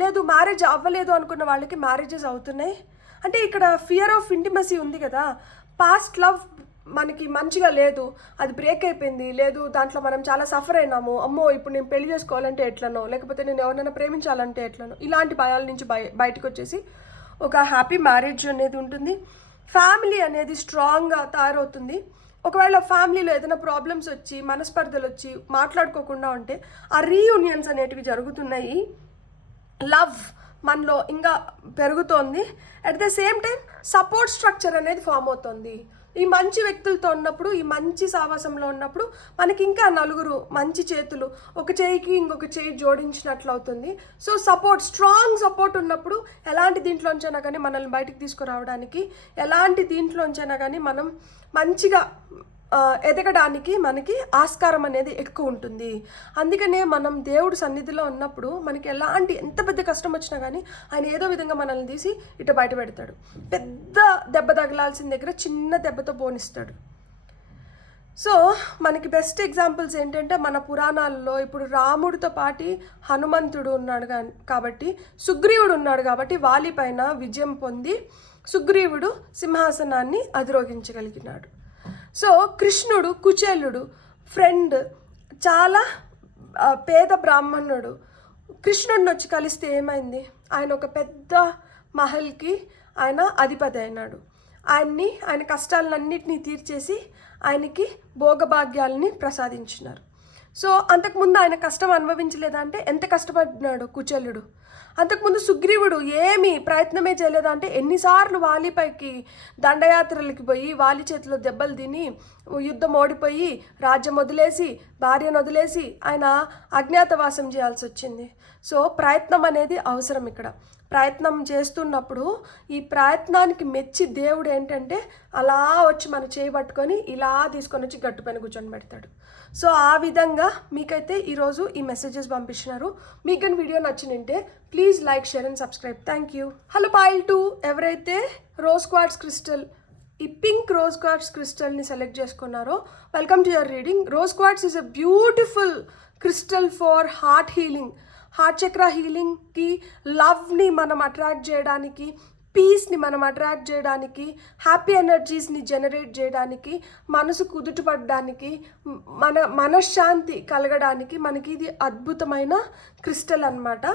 లేదు మ్యారేజ్ అవ్వలేదు అనుకున్న వాళ్ళకి మ్యారేజెస్ అవుతున్నాయి. అంటే ఇక్కడ ఫియర్ ఆఫ్ ఇంటిమసీ ఉంది కదా, పాస్ట్ లవ్ మనకి మంచిగా లేదు, అది బ్రేక్ అయిపోయింది, లేదు దాంట్లో మనం చాలా సఫర్ అయినాము, అమ్మో ఇప్పుడు నేను పెళ్లి చేసుకోవాలంటే ఎట్లనో, లేకపోతే నేను ఎవరినైనా ప్రేమించాలంటే ఎట్లనో, ఇలాంటి భయాల నుంచి బయటకు వచ్చేసి ఒక హ్యాపీ మ్యారేజ్ అనేది ఉంటుంది. ఫ్యామిలీ అనేది స్ట్రాంగ్గా తయారవుతుంది. ఒకవేళ ఫ్యామిలీలో ఏదైనా ప్రాబ్లమ్స్ వచ్చి మనస్పర్ధలు వచ్చి మాట్లాడుకోకుండా ఉంటే ఆ రీయూనియన్స్ అనేటివి జరుగుతున్నాయి. లవ్ మనలో ఇంకా పెరుగుతోంది. At the same time support structure అనేది ఫామ్ అవుతుంది. ఈ మంచి వ్యక్తులతో ఉన్నప్పుడు, ఈ మంచి సావాసంలో ఉన్నప్పుడు మనకి ఇంకా నలుగురు మంచి చేతులు, ఒక చేయికి ఇంకొక చేయి జోడించినట్లు అవుతుంది. సో సపోర్ట్, స్ట్రాంగ్ సపోర్ట్ ఉన్నప్పుడు ఎలాంటి దీంట్లోంచైనా కానీ మనల్ని బయటికి తీసుకురావడానికి, ఎలాంటి దీంట్లోంచైనా కానీ మనం మంచిగా ఎదగడానికి మనకి ఆస్కారం అనేది ఎక్కువ ఉంటుంది. అందుకనే మనం దేవుడి సన్నిధిలో ఉన్నప్పుడు మనకి ఎంత పెద్ద కష్టం వచ్చినా కానీ ఆయన ఏదో విధంగా మనల్ని తీసి ఇటు బయట పెడతాడు. పెద్ద దెబ్బ తగలాల్సిన దగ్గర చిన్న దెబ్బతో పోనిస్తాడు. సో మనకి బెస్ట్ ఎగ్జాంపుల్స్ ఏంటంటే మన పురాణాల్లో ఇప్పుడు రాముడితో పాటు హనుమంతుడు ఉన్నాడు కాబట్టి, సుగ్రీవుడు ఉన్నాడు కాబట్టి వాలి పైన విజయం పొంది సుగ్రీవుడు సింహాసనాన్ని అధిరోహించగలిగినాడు. సో కృష్ణుడు కుచేలుడు ఫ్రెండ్, చాలా పేద బ్రాహ్మణుడు, కృష్ణుడిని వచ్చి కలిస్తే ఏమైంది, ఆయన ఒక పెద్ద మహల్కి ఆయన అధిపతి అయినాడు. ఆయన కష్టాలన్నింటినీ తీర్చేసి ఆయనకి భోగభాగ్యాలని ప్రసాదించినారు. సో అంతకుముందు ఆయన కష్టం అనుభవించలేదంటే ఎంత కష్టపడినాడు కుచేలుడు. అంతకుముందు సుగ్రీవుడు ఏమీ ప్రయత్నమే చేయలేదంటే ఎన్నిసార్లు వాలిపైకి దండయాత్రలకి పోయి వాలి చేతిలో దెబ్బలు తిని యుద్ధం ఓడిపోయి రాజ్యం వదిలేసి భార్యను వదిలేసి ఆయన అజ్ఞాతవాసం చేయాల్సి వచ్చింది. సో ప్రయత్నం అనేది అవసరం. ఇక్కడ ప్రయత్నం చేస్తున్నప్పుడు ఈ ప్రయత్నానికి మెచ్చి దేవుడు ఏంటంటే అలా వచ్చి మనం చేయబట్టుకొని ఇలా తీసుకొని వచ్చి గట్టుపైన కూర్చొని పెడతాడు. సో ఆ విధంగా మీకైతే ఈరోజు ఈ మెసేజెస్ పంపించినారు. మీకు కానీ వీడియో నచ్చినంటే please like, share and subscribe. Thank you. Hello pile 2 ఎవరైతే రోజ్ క్వార్ట్స్ క్రిస్టల్, ఈ పింక్ రోజ్ క్వార్ట్స్ క్రిస్టల్ని సెలెక్ట్ చేసుకున్నారో welcome to your reading. Rose quartz is a beautiful crystal for heart healing, heart chakra హీలింగ్కి, లవ్ని మనం attract చేయడానికి, పీస్ని మనం అట్రాక్ట్ చేయడానికి, హ్యాపీ ఎనర్జీస్ని జనరేట్ చేయడానికి, మనసు కుదుటపడడానికి, మనశ్శాంతి కలగడానికి మనకి ఇది అద్భుతమైన క్రిస్టల్ అన్నమాట.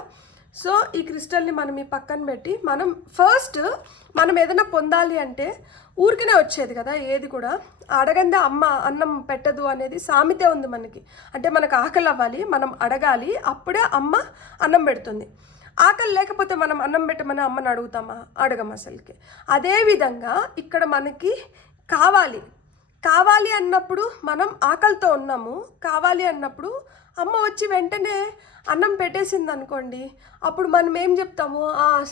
సో ఈ క్రిస్టల్ని మనం ఈ పక్కన పెట్టి మనం ఏదైనా పొందాలి అంటే ఊరికనే వచ్చేది కదా, ఏది కూడా అడగందే అమ్మ అన్నం పెట్టదు అనేది సామెతే ఉంది మనకి. అంటే మనకు ఆకలి అవ్వాలి, మనం అడగాలి, అప్పుడే అమ్మ అన్నం పెడుతుంది. ఆకలి లేకపోతే మనం అన్నం పెట్టమని అమ్మని అడుగుతామా? అడగం అసలుకి. అదేవిధంగా ఇక్కడ మనకి కావాలి అన్నప్పుడు మనం ఆకలితో ఉన్నాము, కావాలి అన్నప్పుడు అమ్మ వచ్చి వెంటనే అన్నం పెట్టేసింది అనుకోండి, అప్పుడు మనం ఏం చెప్తాము,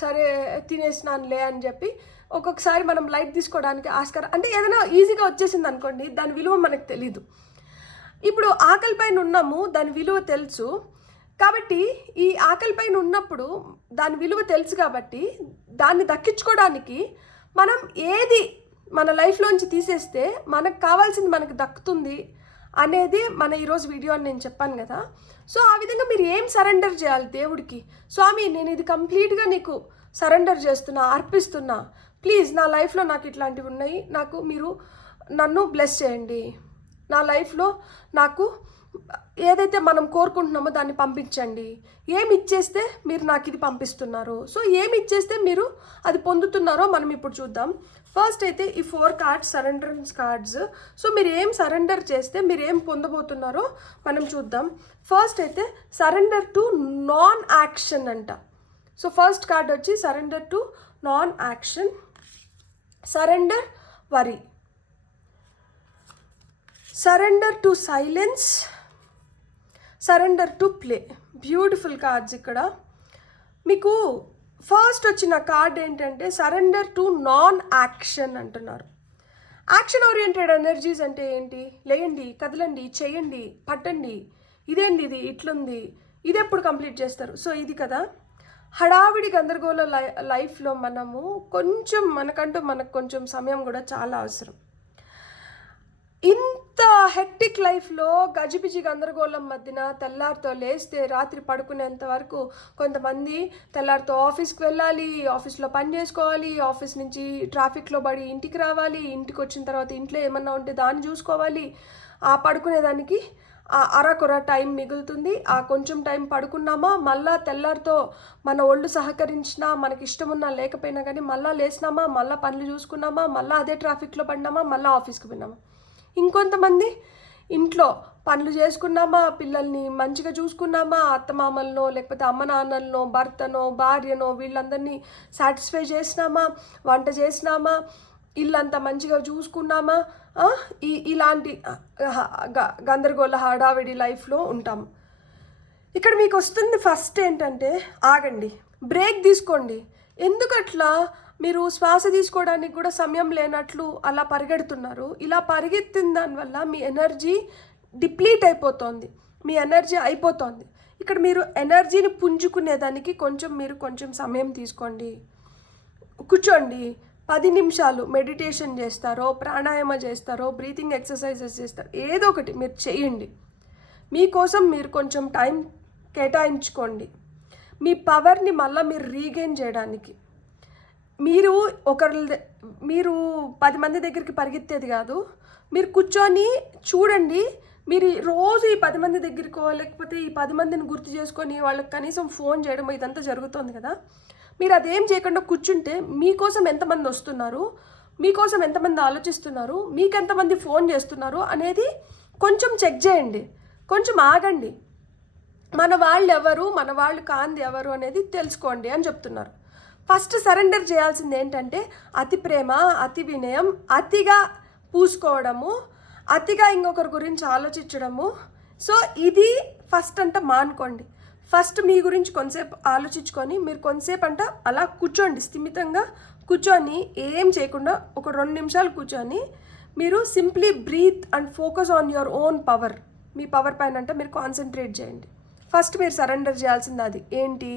సరే తినేసినానులే అని చెప్పి ఒక్కొక్కసారి మనం లైట్ తీసుకోవడానికి ఆస్కారం, అంటే ఏదైనా ఈజీగా వచ్చేసింది అనుకోండి, దాని విలువ మనకు తెలీదు. ఇప్పుడు ఆకలి పైన ఉన్నాము, దాని విలువ తెలుసు కాబట్టి, ఈ ఆకలి పైన ఉన్నప్పుడు దాని విలువ తెలుసు కాబట్టి దాన్ని దక్కించుకోవడానికి మనం ఏది మన లైఫ్లోంచి తీసేస్తే మనకు కావాల్సింది మనకు దక్కుతుంది అనేది మన ఈరోజు వీడియో అని నేను చెప్పాను కదా. సో ఆ విధంగా మీరు ఏం సరెండర్ చేయాలి దేవుడికి, స్వామి నేను ఇది కంప్లీట్గా నీకు సరెండర్ చేస్తున్నా, అర్పిస్తున్నా, ప్లీజ్ నా లైఫ్లో నాకు ఇట్లాంటివి ఉన్నాయి, మీరు నన్ను బ్లెస్ చేయండి, నా లైఫ్లో నాకు ఏదైతే మనం కోరుకుంటున్నామో దాన్ని పంపించండి, ఏమి ఇచ్చేస్తే మీరు నాకు ఇది పంపిస్తున్నారు, సో ఏమి ఇచ్చేస్తే మీరు అది పొందుతున్నారో మనం ఇప్పుడు చూద్దాం. ఫస్ట్ అయితే ఈ 4 కార్డ్స్ సరెండరెన్స్ కార్డ్స్. సో మీరు ఏం సరెండర్ చేస్తే మీరు ఏం పొందబోతున్నారో మనం చూద్దాం. ఫస్ట్ అయితే సరెండర్ టు నాన్ యాక్షన్ అంట. సో ఫస్ట్ కార్డ్ వచ్చి surrender to non action, surrender worry, surrender to silence, surrender to play. Beautiful cards ఇక్కడ. మీకు ఫస్ట్ వచ్చిన కార్డ్ ఏంటంటే సరెండర్ టు నాన్ యాక్షన్ అంటున్నారు. యాక్షన్ ఓరియంటెడ్ ఎనర్జీస్ అంటే ఏంటి? లేయండి, కదలండి, చేయండి, పట్టండి, ఇదేంటి ఇది ఇట్లుంది, ఇది ఎప్పుడు కంప్లీట్ చేస్తారు? సో ఇది కదా హడావిడి గందరగోళ లైఫ్లో మనము మనకు కొంచెం సమయం కూడా చాలా అవసరం. ఇంత హెక్టిక్ లైఫ్లో గజిబిజి గందరగోళం మధ్యన తెల్లారితో లేస్తే రాత్రి పడుకునేంత వరకు కొంతమంది తెల్లారితో ఆఫీస్కి వెళ్ళాలి, ఆఫీస్లో పని చేసుకోవాలి, ఆఫీస్ నుంచి ట్రాఫిక్లో పడి ఇంటికి రావాలి, ఇంటికి వచ్చిన తర్వాత ఇంట్లో ఏమన్నా ఉంటే దాన్ని చూసుకోవాలి. ఆ పడుకునేదానికి ఆ అరకొర టైం మిగులుతుంది. ఆ కొంచెం టైం పడుకున్నామా మళ్ళా తెల్లారితో మన ఒళ్ళు సహకరించినా మనకి ఇష్టమున్నా లేకపోయినా కానీ మళ్ళీ లేసినామా, మళ్ళీ పనులు చూసుకున్నామా, మళ్ళీ అదే ట్రాఫిక్లో పడినామా, మళ్ళీ ఆఫీస్కి పోయినామా. ఇంకొంతమంది ఇంట్లో పనులు చేసుకున్నామా, పిల్లల్ని మంచిగా చూసుకున్నామా, అత్తమామలనో లేకపోతే అమ్మ నాన్నలనో భర్తనో భార్యనో వీళ్ళందరినీ సాటిస్ఫై చేసినామా, వంట చేసినామా, ఇల్లంతా మంచిగా చూసుకున్నామా, ఇలాంటి గందరగోళ హడావిడి లైఫ్లో ఉంటాం. ఇక్కడ మీకు వస్తుంది ఫస్ట్ ఏంటంటే ఆగండి, బ్రేక్ తీసుకోండి. ఎందుకట్లా మీరు శ్వాస తీసుకోవడానికి కూడా సమయం లేనట్లు అలా పరిగెడుతున్నారు? ఇలా పరిగెత్తిన దానివల్ల మీ ఎనర్జీ డిప్లీట్ అయిపోతుంది, మీ ఎనర్జీ అయిపోతుంది. ఇక్కడ మీరు ఎనర్జీని పుంజుకునేదానికి కొంచెం సమయం తీసుకోండి. కూర్చోండి, 10 నిమిషాలు మెడిటేషన్ చేస్తారో, ప్రాణాయామ చేస్తారో, బ్రీతింగ్ ఎక్సర్సైజెస్ చేస్తారో, ఏదో ఒకటి మీరు చేయండి. మీకోసం మీరు కొంచెం టైం కేటాయించుకోండి, మీ పవర్ని మళ్ళీ మీరు రీగెయిన్ చేయడానికి. మీరు 10 మంది దగ్గరికి పరిగెత్తేది కాదు, మీరు కూర్చొని చూడండి. మీరు రోజు ఈ 10 మంది దగ్గరికో లేకపోతే ఈ 10 మందిని గుర్తు చేసుకొని వాళ్ళకి కనీసం ఫోన్ చేయడం ఇదంతా జరుగుతుంది కదా. మీరు అదేం చేయకుండా కూర్చుంటే మీకోసం ఎంతమంది వస్తున్నారు, మీకోసం ఎంతమంది ఆలోచిస్తున్నారు, మీకు ఎంతమంది ఫోన్ చేస్తున్నారు అనేది కొంచెం చెక్ చేయండి. కొంచెం ఆగండి, మన వాళ్ళు ఎవరు, మన వాళ్ళు కాంది ఎవరు అనేది తెలుసుకోండి అని చెప్తున్నారు. ఫస్ట్ సరెండర్ చేయాల్సింది ఏంటంటే అతి ప్రేమ, అతి వినయం, అతిగా పూసుకోవడము, అతిగా ఇంకొకరి గురించి ఆలోచించడము. సో ఇది ఫస్ట్ మానుకోండి. ఫస్ట్ మీ గురించి కొంతసేపు ఆలోచించుకొని మీరు కొంతసేపు అలా కూర్చోండి, స్థిమితంగా కూర్చొని ఏం చేయకుండా ఒక 2 నిమిషాలు కూర్చొని మీరు simply breathe and focus on your own power. మీ పవర్ పైన మీరు కాన్సన్ట్రేట్ చేయండి. ఫస్ట్ మీరు సరెండర్ చేయాల్సింది అది ఏంటి?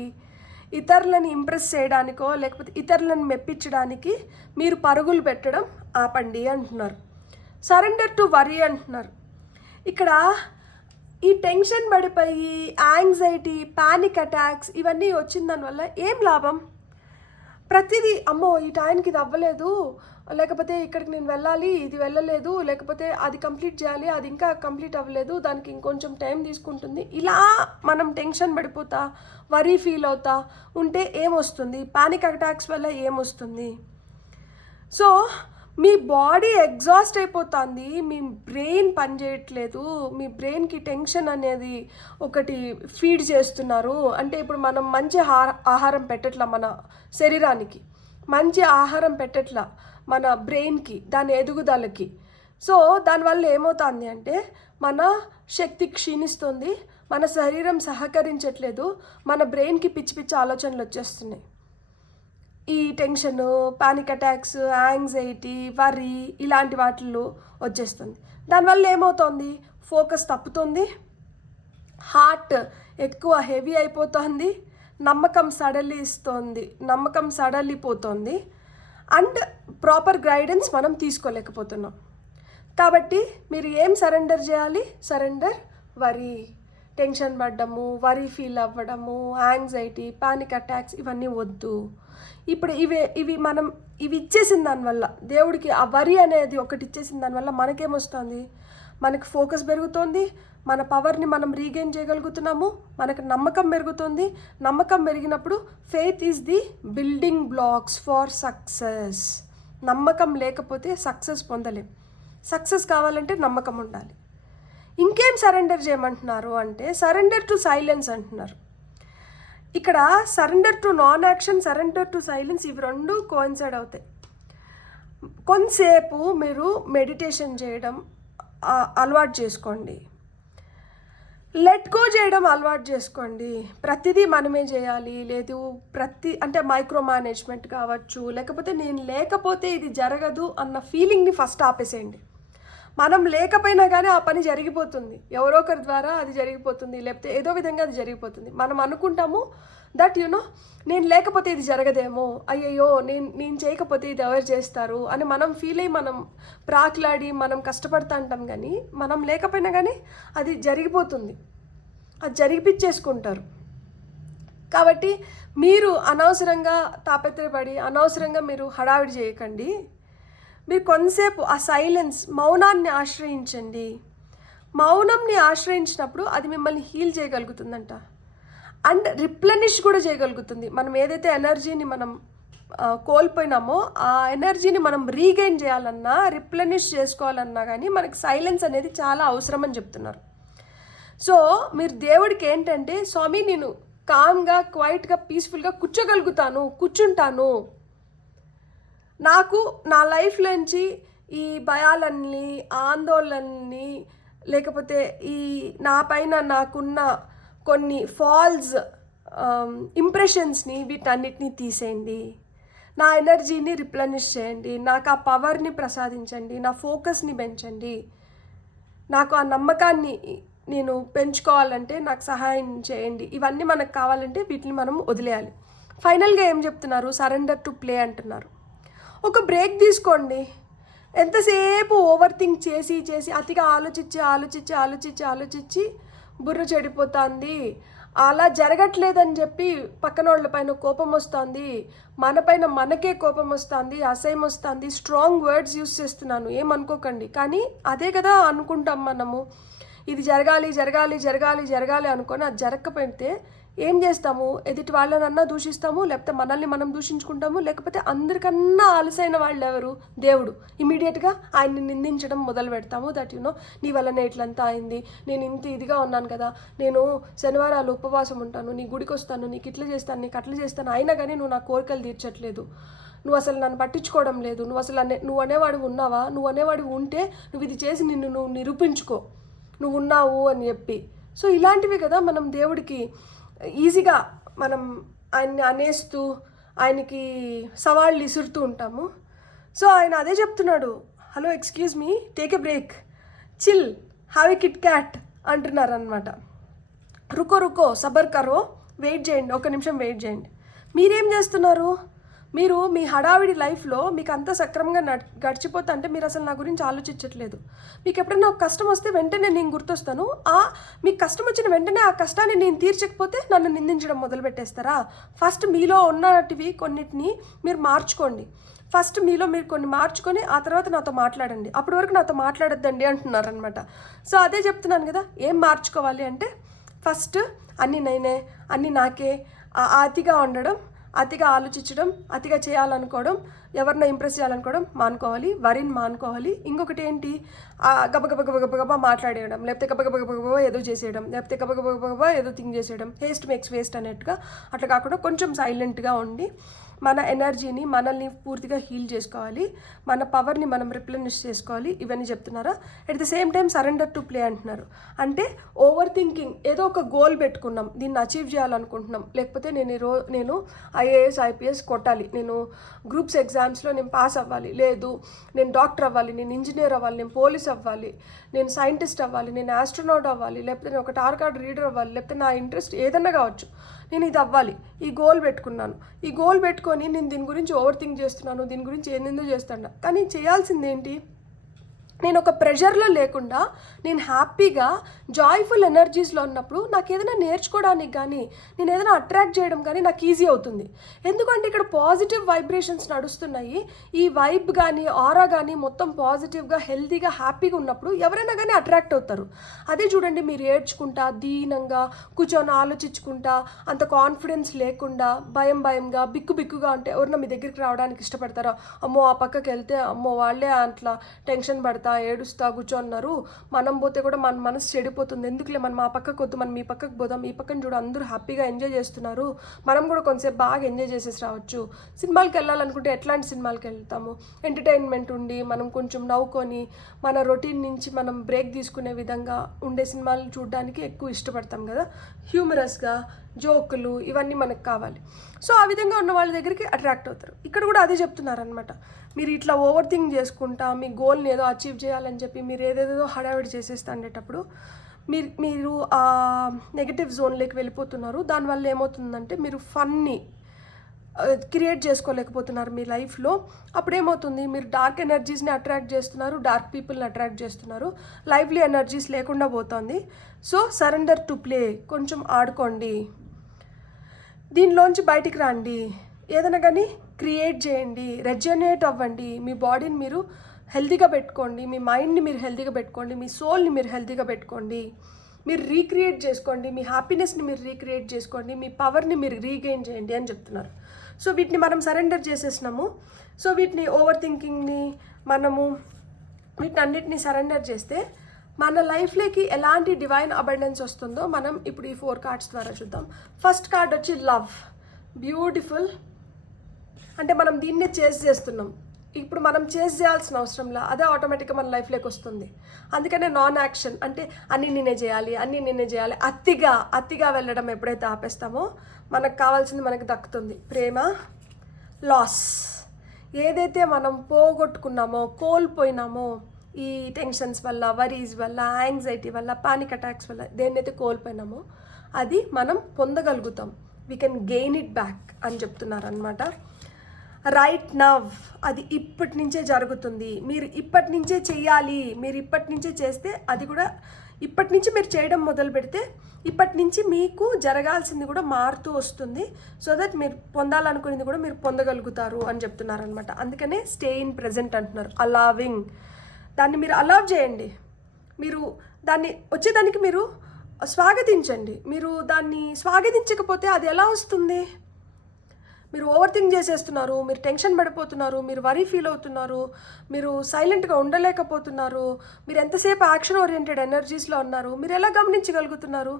ఇతరులను ఇంప్రెస్ చేయడానికో లేకపోతే ఇతరులను మెప్పించడానికి మీరు పరుగులు పెట్టడం ఆపండి అంటున్నారు. సరెండర్ టు వరీ అంటున్నారు. ఇక్కడ ఈ టెన్షన్ పడిపోయి యాంగ్జైటీ, పానిక్ అటాక్స్ ఇవన్నీ వచ్చిన దానివల్ల ఏం లాభం? ప్రతిదీ అమ్మో ఈ టైంకి ఇది అవ్వలేదు, లేకపోతే ఇక్కడికి నేను వెళ్ళాలి, ఇది వెళ్ళలేదు, లేకపోతే అది కంప్లీట్ చేయాలి, అది ఇంకా కంప్లీట్ అవ్వలేదు, దానికి ఇంకొంచెం టైం తీసుకుంటుంది, ఇలా మనం టెన్షన్ పడిపోతా వరీ ఫీల్ అవుతా ఉంటే ఏమొస్తుంది? పానిక్ అటాక్స్ వల్ల ఏమొస్తుంది? సో మీ బాడీ ఎగ్జాస్ట్ అయిపోతుంది, మీ బ్రెయిన్ పనిచేయట్లేదు, మీ బ్రెయిన్కి టెన్షన్ అనేది ఒకటి ఫీడ్ చేస్తున్నారు. అంటే ఇప్పుడు మనం మంచి ఆహారం పెట్టట్లా, మన శరీరానికి మంచి ఆహారం పెట్టట్లా, మన బ్రెయిన్కి, దాని ఎదుగుదలకి. సో దానివల్ల ఏమవుతుంది అంటే మన శక్తి క్షీణిస్తుంది, మన శరీరం సహకరించట్లేదు, మన బ్రెయిన్కి పిచ్చి పిచ్చి ఆలోచనలు వచ్చేస్తున్నాయి. ఈ tension, panic attacks, anxiety, worry ఇలాంటి వాటిల్లో వచ్చేస్తుంది. దానివల్ల ఏమవుతుంది? ఫోకస్ తప్పుతుంది, హార్ట్ ఎక్కువ హెవీ అయిపోతుంది, నమ్మకం సడలిపోతుంది అండ్ ప్రాపర్ గైడెన్స్ మనం తీసుకోలేకపోతున్నాం. కాబట్టి మీరు ఏం సరెండర్ చేయాలి? సరెండర్ వరీ, టెన్షన్ పడ్డము, వరీ ఫీల్ అవ్వడము, యాంగ్జైటీ, పానిక్ అటాక్స్ ఇవన్నీ వద్దు. ఇప్పుడు ఇవి ఇచ్చేసిన దానివల్ల, దేవుడికి ఆ వరీ అనేది ఒకటి ఇచ్చేసిన దానివల్ల మనకేమొస్తుంది? మనకి ఫోకస్ పెరుగుతుంది, మన పవర్ని మనం రీగెయిన్ చేయగలుగుతున్నాము, మనకు నమ్మకం పెరుగుతుంది. నమ్మకం పెరిగినప్పుడు faith is the building blocks for success. నమ్మకం లేకపోతే సక్సెస్ పొందలేం. సక్సెస్ కావాలంటే నమ్మకం ఉండాలి. ఇంకేం సరెండర్ చేయమంటున్నారు అంటే సరెండర్ టు సైలెన్స్ అంటున్నారు. ఇక్కడ surrender to non action, surrender to silence ఇవి రెండు కోయిన్సైడ్ అవుతాయి. కొంతసేపు మీరు మెడిటేషన్ చేయడం అలవాటు చేసుకోండి. లెట్ గో చేయడం అలవాటు చేసుకోండి. ప్రతిదీ మనమే చేయాలి, లేదు అంటే మైక్రో మేనేజ్మెంట్ కావచ్చు, లేకపోతే నేను లేకపోతే ఇది జరగదు అన్న ఫీలింగ్ని ఫస్ట్ ఆపేసేయండి. మనం లేకపోయినా కానీ ఆ పని జరిగిపోతుంది, ఎవరో ఒకరి ద్వారా అది జరిగిపోతుంది, లేకపోతే ఏదో విధంగా అది జరిగిపోతుంది. మనం అనుకుంటాము దట్ నేను లేకపోతే ఇది జరగదేమో, అయ్యయ్యో నేను చేయకపోతే ఇది ఎవరు చేస్తారు అని మనం ఫీల్ అయ్యి మనం ప్రాకులాడి మనం కష్టపడుతూ ఉంటాం. కానీ మనం లేకపోయినా కానీ అది జరిగిపోతుంది, అది జరిగిపించేసుకుంటారు. కాబట్టి మీరు అనవసరంగా తాపత్రయపడి అనవసరంగా మీరు హడావిడి చేయకండి. మీరు కొంతసేపు ఆ సైలెన్స్, మౌనాన్ని ఆశ్రయించండి. మౌనంని ఆశ్రయించినప్పుడు అది మిమ్మల్ని హీల్ చేయగలుగుతుందంట, అండ్ రిప్లెనిష్ కూడా చేయగలుగుతుంది. మనం ఏదైతే ఎనర్జీని మనం కోల్పోయినామో ఆ ఎనర్జీని మనం రీగెయిన్ చేయాలన్నా, రిప్లెనిష్ చేసుకోవాలన్నా కానీ మనకి సైలెన్స్ అనేది చాలా అవసరం అని చెప్తున్నారు. సో మీరు దేవుడికి ఏంటంటే, స్వామి నేను కామ్గా, క్వైట్గా, పీస్ఫుల్గా కూర్చుంటాను, నాకు నా లైఫ్లోంచి ఈ భయాలన్నీ, ఆందోళనని, లేకపోతే ఈ నా పైన నాకున్న కొన్ని ఫాల్స్ ఇంప్రెషన్స్ని వీటన్నిటినీ తీసేయండి, నా ఎనర్జీని రిప్లెనిష్ చేయండి, నాకు ఆ పవర్ని ప్రసాదించండి, నా ఫోకస్ని పెంచండి, నాకు ఆ నమ్మకాన్ని నేను పెంచుకోవాలంటే నాకు సహాయం చేయండి. ఇవన్నీ మనకు కావాలంటే వీటిని మనం వదిలేయాలి. ఫైనల్గా ఏం చెప్తున్నారు? సరెండర్ టు ప్లే అంటున్నారు. ఒక బ్రేక్ తీసుకోండి. ఎంతసేపు ఓవర్ థింక్ చేసి అతిగా ఆలోచించి బుర్ర చెడిపోతుంది. అలా జరగట్లేదని చెప్పి పక్కన వాళ్ళ పైన కోపం వస్తుంది, మనపైన మనకే కోపం వస్తుంది, అసహ్యం వస్తుంది, స్ట్రాంగ్ వర్డ్స్ యూస్ చేస్తున్నాను, ఏమనుకోకండి. కానీ అదే కదా అనుకుంటాం మనము, ఇది జరగాలి అనుకొని అది జరగకపోతే ఏం చేస్తాము? ఎదుటి వాళ్ళనన్నా దూషిస్తాము, లేకపోతే మనల్ని మనం దూషించుకుంటాము, లేకపోతే అందరికన్నా అలసైన వాళ్ళు ఎవరు? దేవుడు. ఇమీడియట్గా ఆయన్ని నిందించడం మొదలు పెడతాము. దట్ నీ వల్లనే ఇట్లంతా అయింది, నేను ఇంత ఇదిగా ఉన్నాను కదా, నేను శనివారాలు ఉపవాసం ఉంటాను, నీ గుడికి వస్తాను, నీకు ఇట్లా చేస్తాను, నీకు అట్లా చేస్తాను, అయినా కానీ నువ్వు నా కోరికలు తీర్చట్లేదు, నువ్వు అసలు నన్ను పట్టించుకోవడం లేదు, నువ్వు అనేవాడివి ఉన్నావా? నువ్వు అనేవాడివి ఉంటే నువ్వు ఇది చేసి నువ్వు నిరూపించుకో, నువ్వు ఉన్నావు అని చెప్పి. సో ఇలాంటివి కదా మనం దేవుడికి ఈజీగా మనం ఆయన్ని అనేస్తూ ఆయనకి సవాళ్ళు ఇసురుతూ ఉంటాము. సో ఆయన అదే చెప్తున్నాడు, hello excuse me, take a break, chill, have a Kit Kat అంటున్నారు అనమాట. రుకో సబర్ కరో, వెయిట్ చేయండి, ఒక నిమిషం వెయిట్ చేయండి. మీరేం చేస్తున్నారు? మీరు మీ హడావిడి లైఫ్లో మీకు అంతా సక్రమంగా గడిచిపోతా అంటే మీరు అసలు నా గురించి ఆలోచించట్లేదు. మీకు ఎప్పుడైనా ఒక కష్టం వస్తే వెంటనే నేను గుర్తొస్తాను, మీకు కష్టం వచ్చిన వెంటనే ఆ కష్టాన్ని నేను తీర్చకపోతే నన్ను నిందించడం మొదలు పెట్టేస్తారా? ఫస్ట్ మీలో ఉన్నటివి కొన్నిటిని మీరు మార్చుకోండి. ఫస్ట్ మీలో మీరు కొన్ని మార్చుకొని ఆ తర్వాత నాతో మాట్లాడండి, అప్పటి వరకు నాతో మాట్లాడొద్దండి అంటున్నారనమాట. సో అదే చెప్తున్నాను కదా, ఏం మార్చుకోవాలి అంటే ఫస్ట్ అన్నీ నేనే, అన్నీ నాకే, అతిగా ఉండడం, అతిగా ఆలోచించడం, అతిగా చేయాలనుకోవడం, ఎవరినో ఇంప్రెస్ చేయాలనుకోవడం మానుకోవాలి, వరిని మానుకోవాలి. ఇంకొకటి ఏంటి? గబగబా మాట్లాడేయడం, లేకపోతే గబగబా ఏదో చేసేయడం, లేకపోతే గబగబా ఏదో థింక్ చేసేయడం, హేస్ట్ మేక్స్ వేస్ట్ అన్నట్టుగా అట్లా కాకుండా కొంచెం సైలెంట్గా ఉండి మన ఎనర్జీని మనల్ని పూర్తిగా హీల్ చేసుకోవాలి, మన పవర్ని మనం రిప్లెనిష్ చేసుకోవాలి. ఇవన్నీ చెప్తున్నారా? At the same time surrender to play అంటున్నారు. అంటే ఓవర్ థింకింగ్, ఏదో ఒక గోల్ పెట్టుకున్నాం, దీన్ని అచీవ్ చేయాలనుకుంటున్నాం, లేకపోతే నేను ఐఏఎస్ ఐపీఎస్ కొట్టాలి, నేను గ్రూప్స్ ఎగ్జామ్స్లో నేను పాస్ అవ్వాలి, లేదు నేను డాక్టర్ అవ్వాలి, నేను ఇంజనీర్ అవ్వాలి, నేను పోలీస్ అవ్వాలి, నేను సైంటిస్ట్ అవ్వాలి, నేను ఆస్ట్రోనాట్ అవ్వాలి, లేకపోతే నేను ఒక టార్గెట్ రీడర్ అవ్వాలి, లేకపోతే నా ఇంట్రెస్ట్ ఏదన్నా కావచ్చు, నేను ఇది అవ్వాలి, ఈ గోల్ పెట్టుకున్నాను. ఈ గోల్ పెట్టుకొని నేను దీని గురించి ఓవర్ థింక్ చేస్తున్నాను, దీని గురించి ఏందో చేస్తాను. కానీ చేయాల్సింది ఏంటి? నేను ఒక ప్రెషర్లో లేకుండా నేను హ్యాపీగా జాయ్ఫుల్ ఎనర్జీస్లో ఉన్నప్పుడు నాకు ఏదైనా నేర్చుకోవడానికి కానీ నేను ఏదైనా అట్రాక్ట్ చేయడం కానీ నాకు ఈజీ అవుతుంది. ఎందుకంటే ఇక్కడ పాజిటివ్ వైబ్రేషన్స్ నడుస్తున్నాయి. ఈ వైబ్ కానీ ఆరా కానీ మొత్తం పాజిటివ్గా, హెల్తీగా, హ్యాపీగా ఉన్నప్పుడు ఎవరైనా కానీ అట్రాక్ట్ అవుతారు. అదే చూడండి, మీరు ఏడ్చుకుంటా, దీనంగా కూర్చొని ఆలోచించుకుంటా, అంత కాన్ఫిడెన్స్ లేకుండా, భయంగా, బిక్కుగా ఉంటే ఎవరైనా మీ దగ్గరికి రావడానికి ఇష్టపడతారా? అమ్మో ఆ పక్కకి వెళ్తే అమ్మో వాళ్ళే అట్లా టెన్షన్ పడతా, ఏడుస్తా కూర్చోన్నారు, మనం పోతే కూడా మన మనసు చెడిపోతుంది, ఎందుకులే మనం ఆ పక్కకు వద్దు, మనం ఈ పక్కకు పోదాం, ఈ పక్కన చూడ అందరూ హ్యాపీగా ఎంజాయ్ చేస్తున్నారు, మనం కూడా కొంచెంసేపు బాగా ఎంజాయ్ చేసేసి రావచ్చు. సినిమాలకి వెళ్ళాలనుకుంటే ఎట్లాంటి సినిమాలకి వెళ్తాము, ఎంటర్టైన్మెంట్ ఉండి మనం కొంచెం నవ్వుకొని మన రొటీన్ నుంచి మనం బ్రేక్ తీసుకునే విధంగా ఉండే సినిమాలు చూడడానికి ఎక్కువ ఇష్టపడతాం కదా, హ్యూమరస్గా జోకులు ఇవన్నీ మనకు కావాలి. సో ఆ విధంగా ఉన్న వాళ్ళ దగ్గరికి అట్రాక్ట్ అవుతారు. ఇక్కడ కూడా అదే చెప్తున్నారనమాట. మీరు ఇట్లా ఓవర్ థింక్ చేసుకుంటా మీ గోల్ని ఏదో అచీవ్ చేయాలని చెప్పి మీరు ఏదేదో హడావిడి చేసేస్తా ఉండేటప్పుడు మీరు ఆ నెగటివ్ జోన్లోకి వెళ్ళిపోతున్నారు. దానివల్ల ఏమవుతుందంటే మీరు ఫన్ని క్రియేట్ చేసుకోలేకపోతున్నారు మీ లైఫ్లో. అప్పుడు ఏమవుతుంది, మీరు డార్క్ ఎనర్జీస్ని అట్రాక్ట్ చేస్తున్నారు, డార్క్ పీపుల్ని అట్రాక్ట్ చేస్తున్నారు, లైవ్లీ ఎనర్జీస్ లేకుండా పోతుంది. సో సరెండర్ టు ప్లే, కొంచెం ఆడుకోండి, దీనిలోంచి బయటికి రండి, ఏదైనా కానీ క్రియేట్ చేయండి, రెజనేట్ అవ్వండి, మీ బాడీని మీరు హెల్తీగా పెట్టుకోండి, మీ మైండ్ని మీరు హెల్తీగా పెట్టుకోండి, మీ సోల్ని మీరు హెల్తీగా పెట్టుకోండి, మీరు రీక్రియేట్ చేసుకోండి, మీ హ్యాపీనెస్ని మీరు రీక్రియేట్ చేసుకోండి, మీ పవర్ని మీరు రీగెయిన్ చేయండి అని చెప్తున్నారు. సో వీటిని మనం సరెండర్ చేసేసినాము. సో వీటిని ఓవర్ థింకింగ్ని మనము వీటన్నిటిని సరెండర్ చేస్తే మన లైఫ్లోకి ఎలాంటి డివైన్ అబండెన్స్ వస్తుందో మనం ఇప్పుడు ఈ 4 కార్డ్స్ ద్వారా చూద్దాం. ఫస్ట్ కార్డ్ వచ్చి లవ్, బ్యూటిఫుల్. అంటే మనం దీన్నే చేస్ చేస్తున్నాం, ఇప్పుడు మనం చేస్ చేయాల్సిన అవసరంలా అదే ఆటోమేటిక్గా మన లైఫ్లోకి వస్తుంది. అందుకనే నాన్ యాక్షన్, అంటే అన్నీ నేనే చేయాలి, అతిగా వెళ్ళడం ఎప్పుడైతే ఆపేస్తామో మనకు కావాల్సింది మనకు దక్కుతుంది. ప్రేమ, లాస్, ఏదైతే మనం పోగొట్టుకున్నామో కోల్పోయినామో ఈ టెన్షన్స్ వల్ల, వరీస్ వల్ల, యాంగ్జైటీ వల్ల, పానిక్ అటాక్స్ వల్ల దేన్నైతే కోల్పోయినామో అది మనం పొందగలుగుతాం. We can gain it back అని చెప్తున్నారు అనమాట. రైట్ నవ్, అది ఇప్పటి నుంచే జరుగుతుంది, మీరు ఇప్పటి నుంచే చెయ్యాలి, మీరు ఇప్పటి నుంచే చేస్తే అది కూడా ఇప్పటి నుంచి మీరు చేయడం మొదలు పెడితే ఇప్పటి నుంచి మీకు జరగాల్సింది కూడా మారుతూ వస్తుంది. సో దట్ మీరు పొందాలనుకునేది కూడా మీరు పొందగలుగుతారు అని చెప్తున్నారు అనమాట. అందుకనే స్టే ఇన్ ప్రెజెంట్ అంటున్నారు. అలవింగ్, దాన్ని మీరు అలవ్ చేయండి, మీరు దాన్ని వచ్చేదానికి మీరు స్వాగతించండి. మీరు దాన్ని స్వాగతించకపోతే అది ఎలా వస్తుంది? మీరు ఓవర్ థింక్ చేసేస్తున్నారు, మీరు టెన్షన్ పడిపోతున్నారు, మీరు వరీ ఫీల్ అవుతున్నారు, మీరు సైలెంట్గా ఉండలేకపోతున్నారు, మీరు ఎంతసేపు యాక్షన్ ఓరియంటెడ్ ఎనర్జీస్లో ఉన్నారు, మీరు ఎలా గమనించగలుగుతున్నారు?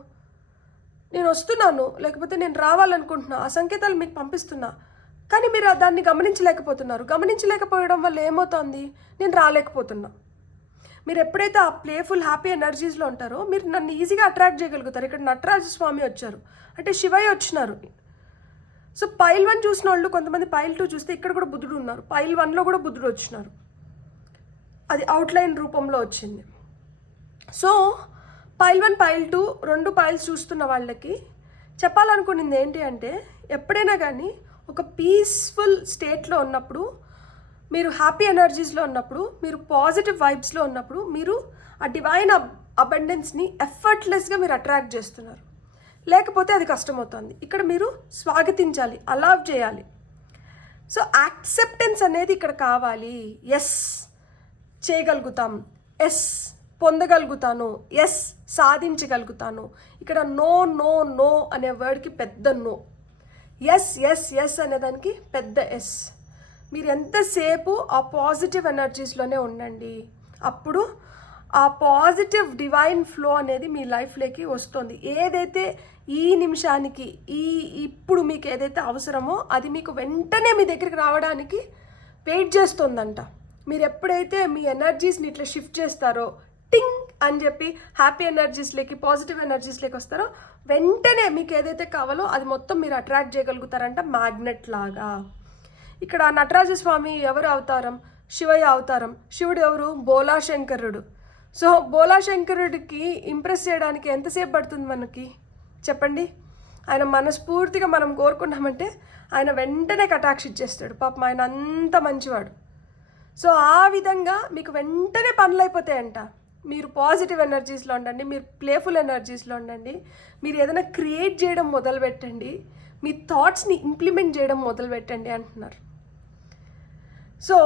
నేను వస్తున్నాను, లేకపోతే నేను రావాలనుకుంటున్నా, ఆ సంకేతాలు మీకు పంపిస్తున్నా, కానీ మీరు దాన్ని గమనించలేకపోతున్నారు. గమనించలేకపోవడం వల్ల ఏమవుతుంది? నేను రాలేకపోతున్నా. మీరు ఎప్పుడైతే ఆ ప్లేఫుల్ హ్యాపీ ఎనర్జీస్లో ఉంటారో మీరు నన్ను ఈజీగా అట్రాక్ట్ చేయగలుగుతారు. ఇక్కడ నటరాజ స్వామి వచ్చారు అంటే శివయ్య వచ్చినారు. సో పైల్ 1 చూసిన వాళ్ళు కొంతమంది పైల్ 2 చూస్తే ఇక్కడ కూడా బుద్ధుడు ఉన్నారు. పైల్ 1లో కూడా బుద్ధుడు వచ్చినారు, అది అవుట్లైన్ రూపంలో వచ్చింది. సో పైల్ 1 పైల్ 2 2 పైల్స్ చూస్తున్న వాళ్ళకి చెప్పాలనుకున్నది ఏంటి అంటే, ఎప్పుడైనా కానీ ఒక పీస్ఫుల్ స్టేట్లో ఉన్నప్పుడు, మీరు హ్యాపీ ఎనర్జీస్లో ఉన్నప్పుడు, మీరు పాజిటివ్ వైబ్స్లో ఉన్నప్పుడు మీరు ఆ డివైన్ అబండెన్స్ని ఎఫర్ట్లెస్గా మీరు అట్రాక్ట్ చేస్తున్నారు. లేకపోతే అది కష్టమవుతుంది. ఇక్కడ మీరు స్వాగతించాలి, అలవ్ చేయాలి. సో యాక్సెప్టెన్స్ అనేది ఇక్కడ కావాలి. ఎస్ చేయగలుగుతాం, ఎస్ పొందగలుగుతాను, ఎస్ సాధించగలుగుతాను. ఇక్కడ నో నో నో అనే వర్డ్కి పెద్ద నో, ఎస్ ఎస్ ఎస్ అనేదానికి పెద్ద ఎస్. మీరు ఎంతసేపు ఆ పాజిటివ్ ఎనర్జీస్లోనే ఉండండి, అప్పుడు ఆ పాజిటివ్ డివైన్ ఫ్లో అనేది మీ లైఫ్లోకి వస్తుంది. ఏదైతే ఈ నిమిషానికి ఇప్పుడు మీకు ఏదైతే అవసరమో అది మీకు వెంటనే మీ దగ్గరికి రావడానికి వెయిట్ చేస్తుందంట. మీరు ఎప్పుడైతే మీ ఎనర్జీస్ని ఇట్లా షిఫ్ట్ చేస్తారో, టింగ్ అని చెప్పి హ్యాపీ ఎనర్జీస్లోకి, పాజిటివ్ ఎనర్జీస్లోకి వస్తారో, వెంటనే మీకు ఏదైతే కావాలో అది మొత్తం మీరు అట్రాక్ట్ చేయగలుగుతారంట, మ్యాగ్నెట్ లాగా. ఇక్కడ నటరాజస్వామి ఎవరు అవతారం? శివయ్య అవతారం. శివుడు ఎవరు? బోలాశంకరుడు. సో బోలాశంకరుడికి ఇంప్రెస్ చేయడానికి ఎంతసేపు పడుతుంది మనకి చెప్పండి? ఆయన మనస్ఫూర్తిగా మనం కోరుకున్నామంటే ఆయన వెంటనే కటాక్ష ఇచ్చేస్తాడు. పాపం ఆయన అంత మంచివాడు. సో ఆ విధంగా మీకు వెంటనే పనులు అయిపోతాయంట. మీరు పాజిటివ్ ఎనర్జీస్లో ఉండండి, మీరు ప్లేఫుల్ ఎనర్జీస్లో ఉండండి, మీరు ఏదైనా క్రియేట్ చేయడం మొదలు పెట్టండి, మీ థాట్స్ని ఇంప్లిమెంట్ చేయడం మొదలు పెట్టండి అంటున్నారు. సో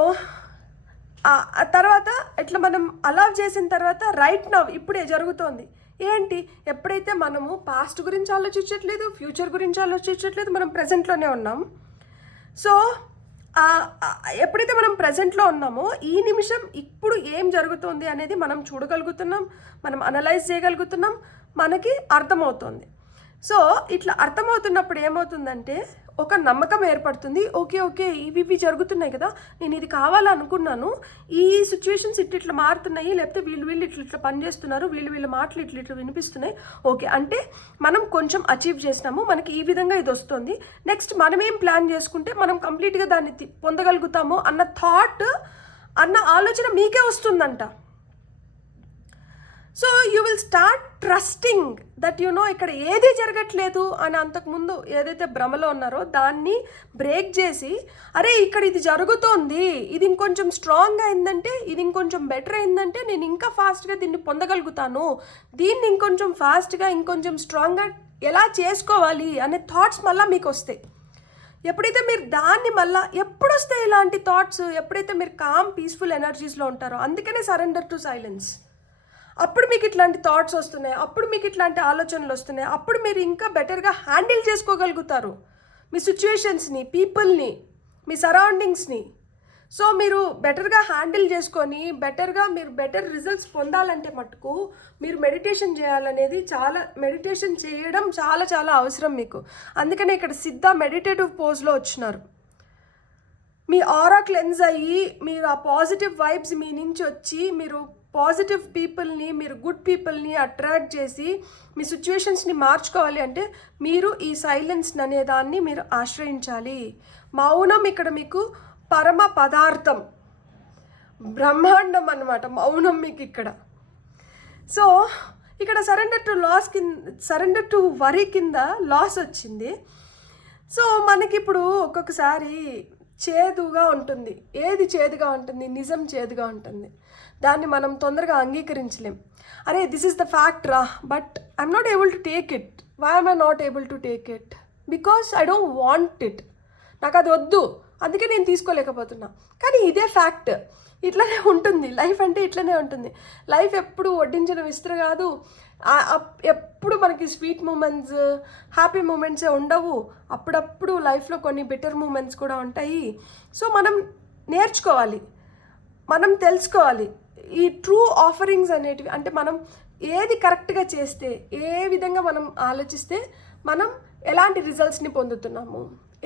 ఆ తర్వాత ఇట్లా మనం అలౌ చేసిన తర్వాత రైట్ నౌ ఇప్పుడే జరుగుతోంది ఏంటి? ఎప్పుడైతే మనము పాస్ట్ గురించి ఆలోచించట్లేదు, ఫ్యూచర్ గురించి ఆలోచించట్లేదు, మనం ప్రజెంట్లోనే ఉన్నాం. సో ఎప్పుడైతే మనం ప్రజెంట్లో ఉన్నామో ఈ నిమిషం ఇప్పుడు ఏం జరుగుతుంది అనేది మనం చూడగలుగుతున్నాం, మనం అనలైజ్ చేయగలుగుతున్నాం, మనకి అర్థమవుతుంది. సో ఇట్లా అర్థమవుతున్నప్పుడు ఏమవుతుందంటే ఒక నమ్మకం ఏర్పడుతుంది. ఓకే ఓకే ఇవి జరుగుతున్నాయి కదా, నేను ఇది కావాలనుకున్నాను, ఈ సిచ్యువేషన్స్ ఇట్లా మారుతున్నాయి, లేకపోతే వీళ్ళు ఇట్లా పనిచేస్తున్నారు, వీళ్ళ మాటలు ఇట్లా వినిపిస్తున్నాయి. ఓకే అంటే మనం కొంచెం అచీవ్ చేసినాము, మనకి ఈ విధంగా ఇది వస్తుంది, నెక్స్ట్ మనం ఏం ప్లాన్ చేసుకుంటే మనం కంప్లీట్గా దాన్ని పొందగలుగుతాము అన్న థాట్, అన్న ఆలోచన మీకే వస్తుందంట. So you will start trusting that ఇక్కడ ఏది జరగట్లేదు అని అంతకుముందు ఏదైతే భ్రమలో ఉన్నారో దాన్ని బ్రేక్ చేసి, అరే ఇక్కడ ఇది జరుగుతోంది, ఇది ఇంకొంచెం స్ట్రాంగ్ అయిందంటే, ఇది ఇంకొంచెం బెటర్ అయిందంటే నేను ఇంకా ఫాస్ట్గా దీన్ని పొందగలుగుతాను, దీన్ని ఇంకొంచెం ఫాస్ట్గా ఇంకొంచెం స్ట్రాంగ్గా ఎలా చేసుకోవాలి అనే థాట్స్ మళ్ళీ మీకు వస్తాయి. ఎప్పుడైతే మీరు దాన్ని మళ్ళీ ఎప్పుడు వస్తాయి ఇలాంటి థాట్స్, ఎప్పుడైతే మీరు కామ్ పీస్ఫుల్ ఎనర్జీస్లో ఉంటారో, అందుకనే సరెండర్ టు సైలెన్స్. అప్పుడు మీకు ఇట్లాంటి థాట్స్ వస్తున్నాయి, అప్పుడు మీకు ఇట్లాంటి ఆలోచనలు వస్తున్నాయి, అప్పుడు మీరు ఇంకా బెటర్గా హ్యాండిల్ చేసుకోగలుగుతారు మీ సిచ్యువేషన్స్ని, పీపుల్ని, మీ సరౌండింగ్స్ని. సో మీరు బెటర్గా హ్యాండిల్ చేసుకొని మీరు బెటర్ రిజల్ట్స్ పొందాలంటే మటుకు మీరు మెడిటేషన్ చేయాలనేది మెడిటేషన్ చేయడం చాలా చాలా అవసరం మీకు. అందుకనే ఇక్కడ సిద్ధ మెడిటేటివ్ పోజ్లో వచ్చినారు. మీ ఆరా క్లెన్స్ అయ్యి మీరు ఆ పాజిటివ్ వైబ్స్ మీ నుంచి వచ్చి మీరు పాజిటివ్ పీపుల్ని, మీరు గుడ్ పీపుల్ని అట్రాక్ట్ చేసి మీ సిచ్యువేషన్స్ని మార్చుకోవాలి అంటే మీరు ఈ సైలెన్స్ అనే దాన్ని మీరు ఆశ్రయించాలి. మౌనం ఇక్కడ మీకు పరమ పదార్థం, బ్రహ్మాండం అన్నమాట మౌనం మీకు ఇక్కడ. సో ఇక్కడ సరెండర్ టు వరీ కింద లాస్ వచ్చింది. సో మనకి ఇప్పుడు ఒక్కొక్కసారి చేదుగా ఉంటుంది. ఏది చేదుగా ఉంటుంది? నిజం చేదుగా ఉంటుంది. దాన్ని మనం తొందరగా అంగీకరించలేం. అరే దిస్ ఈస్ ద ఫ్యాక్ట్ రా, but I'm not able to take it. Why I'm I not able to take it? Because I don't want it. నాకు అది వద్దు, అందుకే నేను తీసుకోలేకపోతున్నా. కానీ ఇదే ఫ్యాక్ట్. ఇట్లనే ఉంటుంది లైఫ్, అంటే ఇట్లనే ఉంటుంది లైఫ్. ఎప్పుడు వడ్డించిన విస్తర కాదు, ఎప్పుడు మనకి స్వీట్ మూమెంట్స్, హ్యాపీ మూమెంట్సే ఉండవు. అప్పుడప్పుడు లైఫ్లో కొన్ని బెటర్ మూమెంట్స్ కూడా ఉంటాయి. సో మనం నేర్చుకోవాలి, మనం తెలుసుకోవాలి ఈ ట్రూ ఆఫరింగ్స్ అనేటివి. అంటే మనం ఏది కరెక్ట్గా చేస్తే, ఏ విధంగా మనం ఆలోచిస్తే మనం ఎలాంటి రిజల్ట్స్ని పొందుతున్నాము,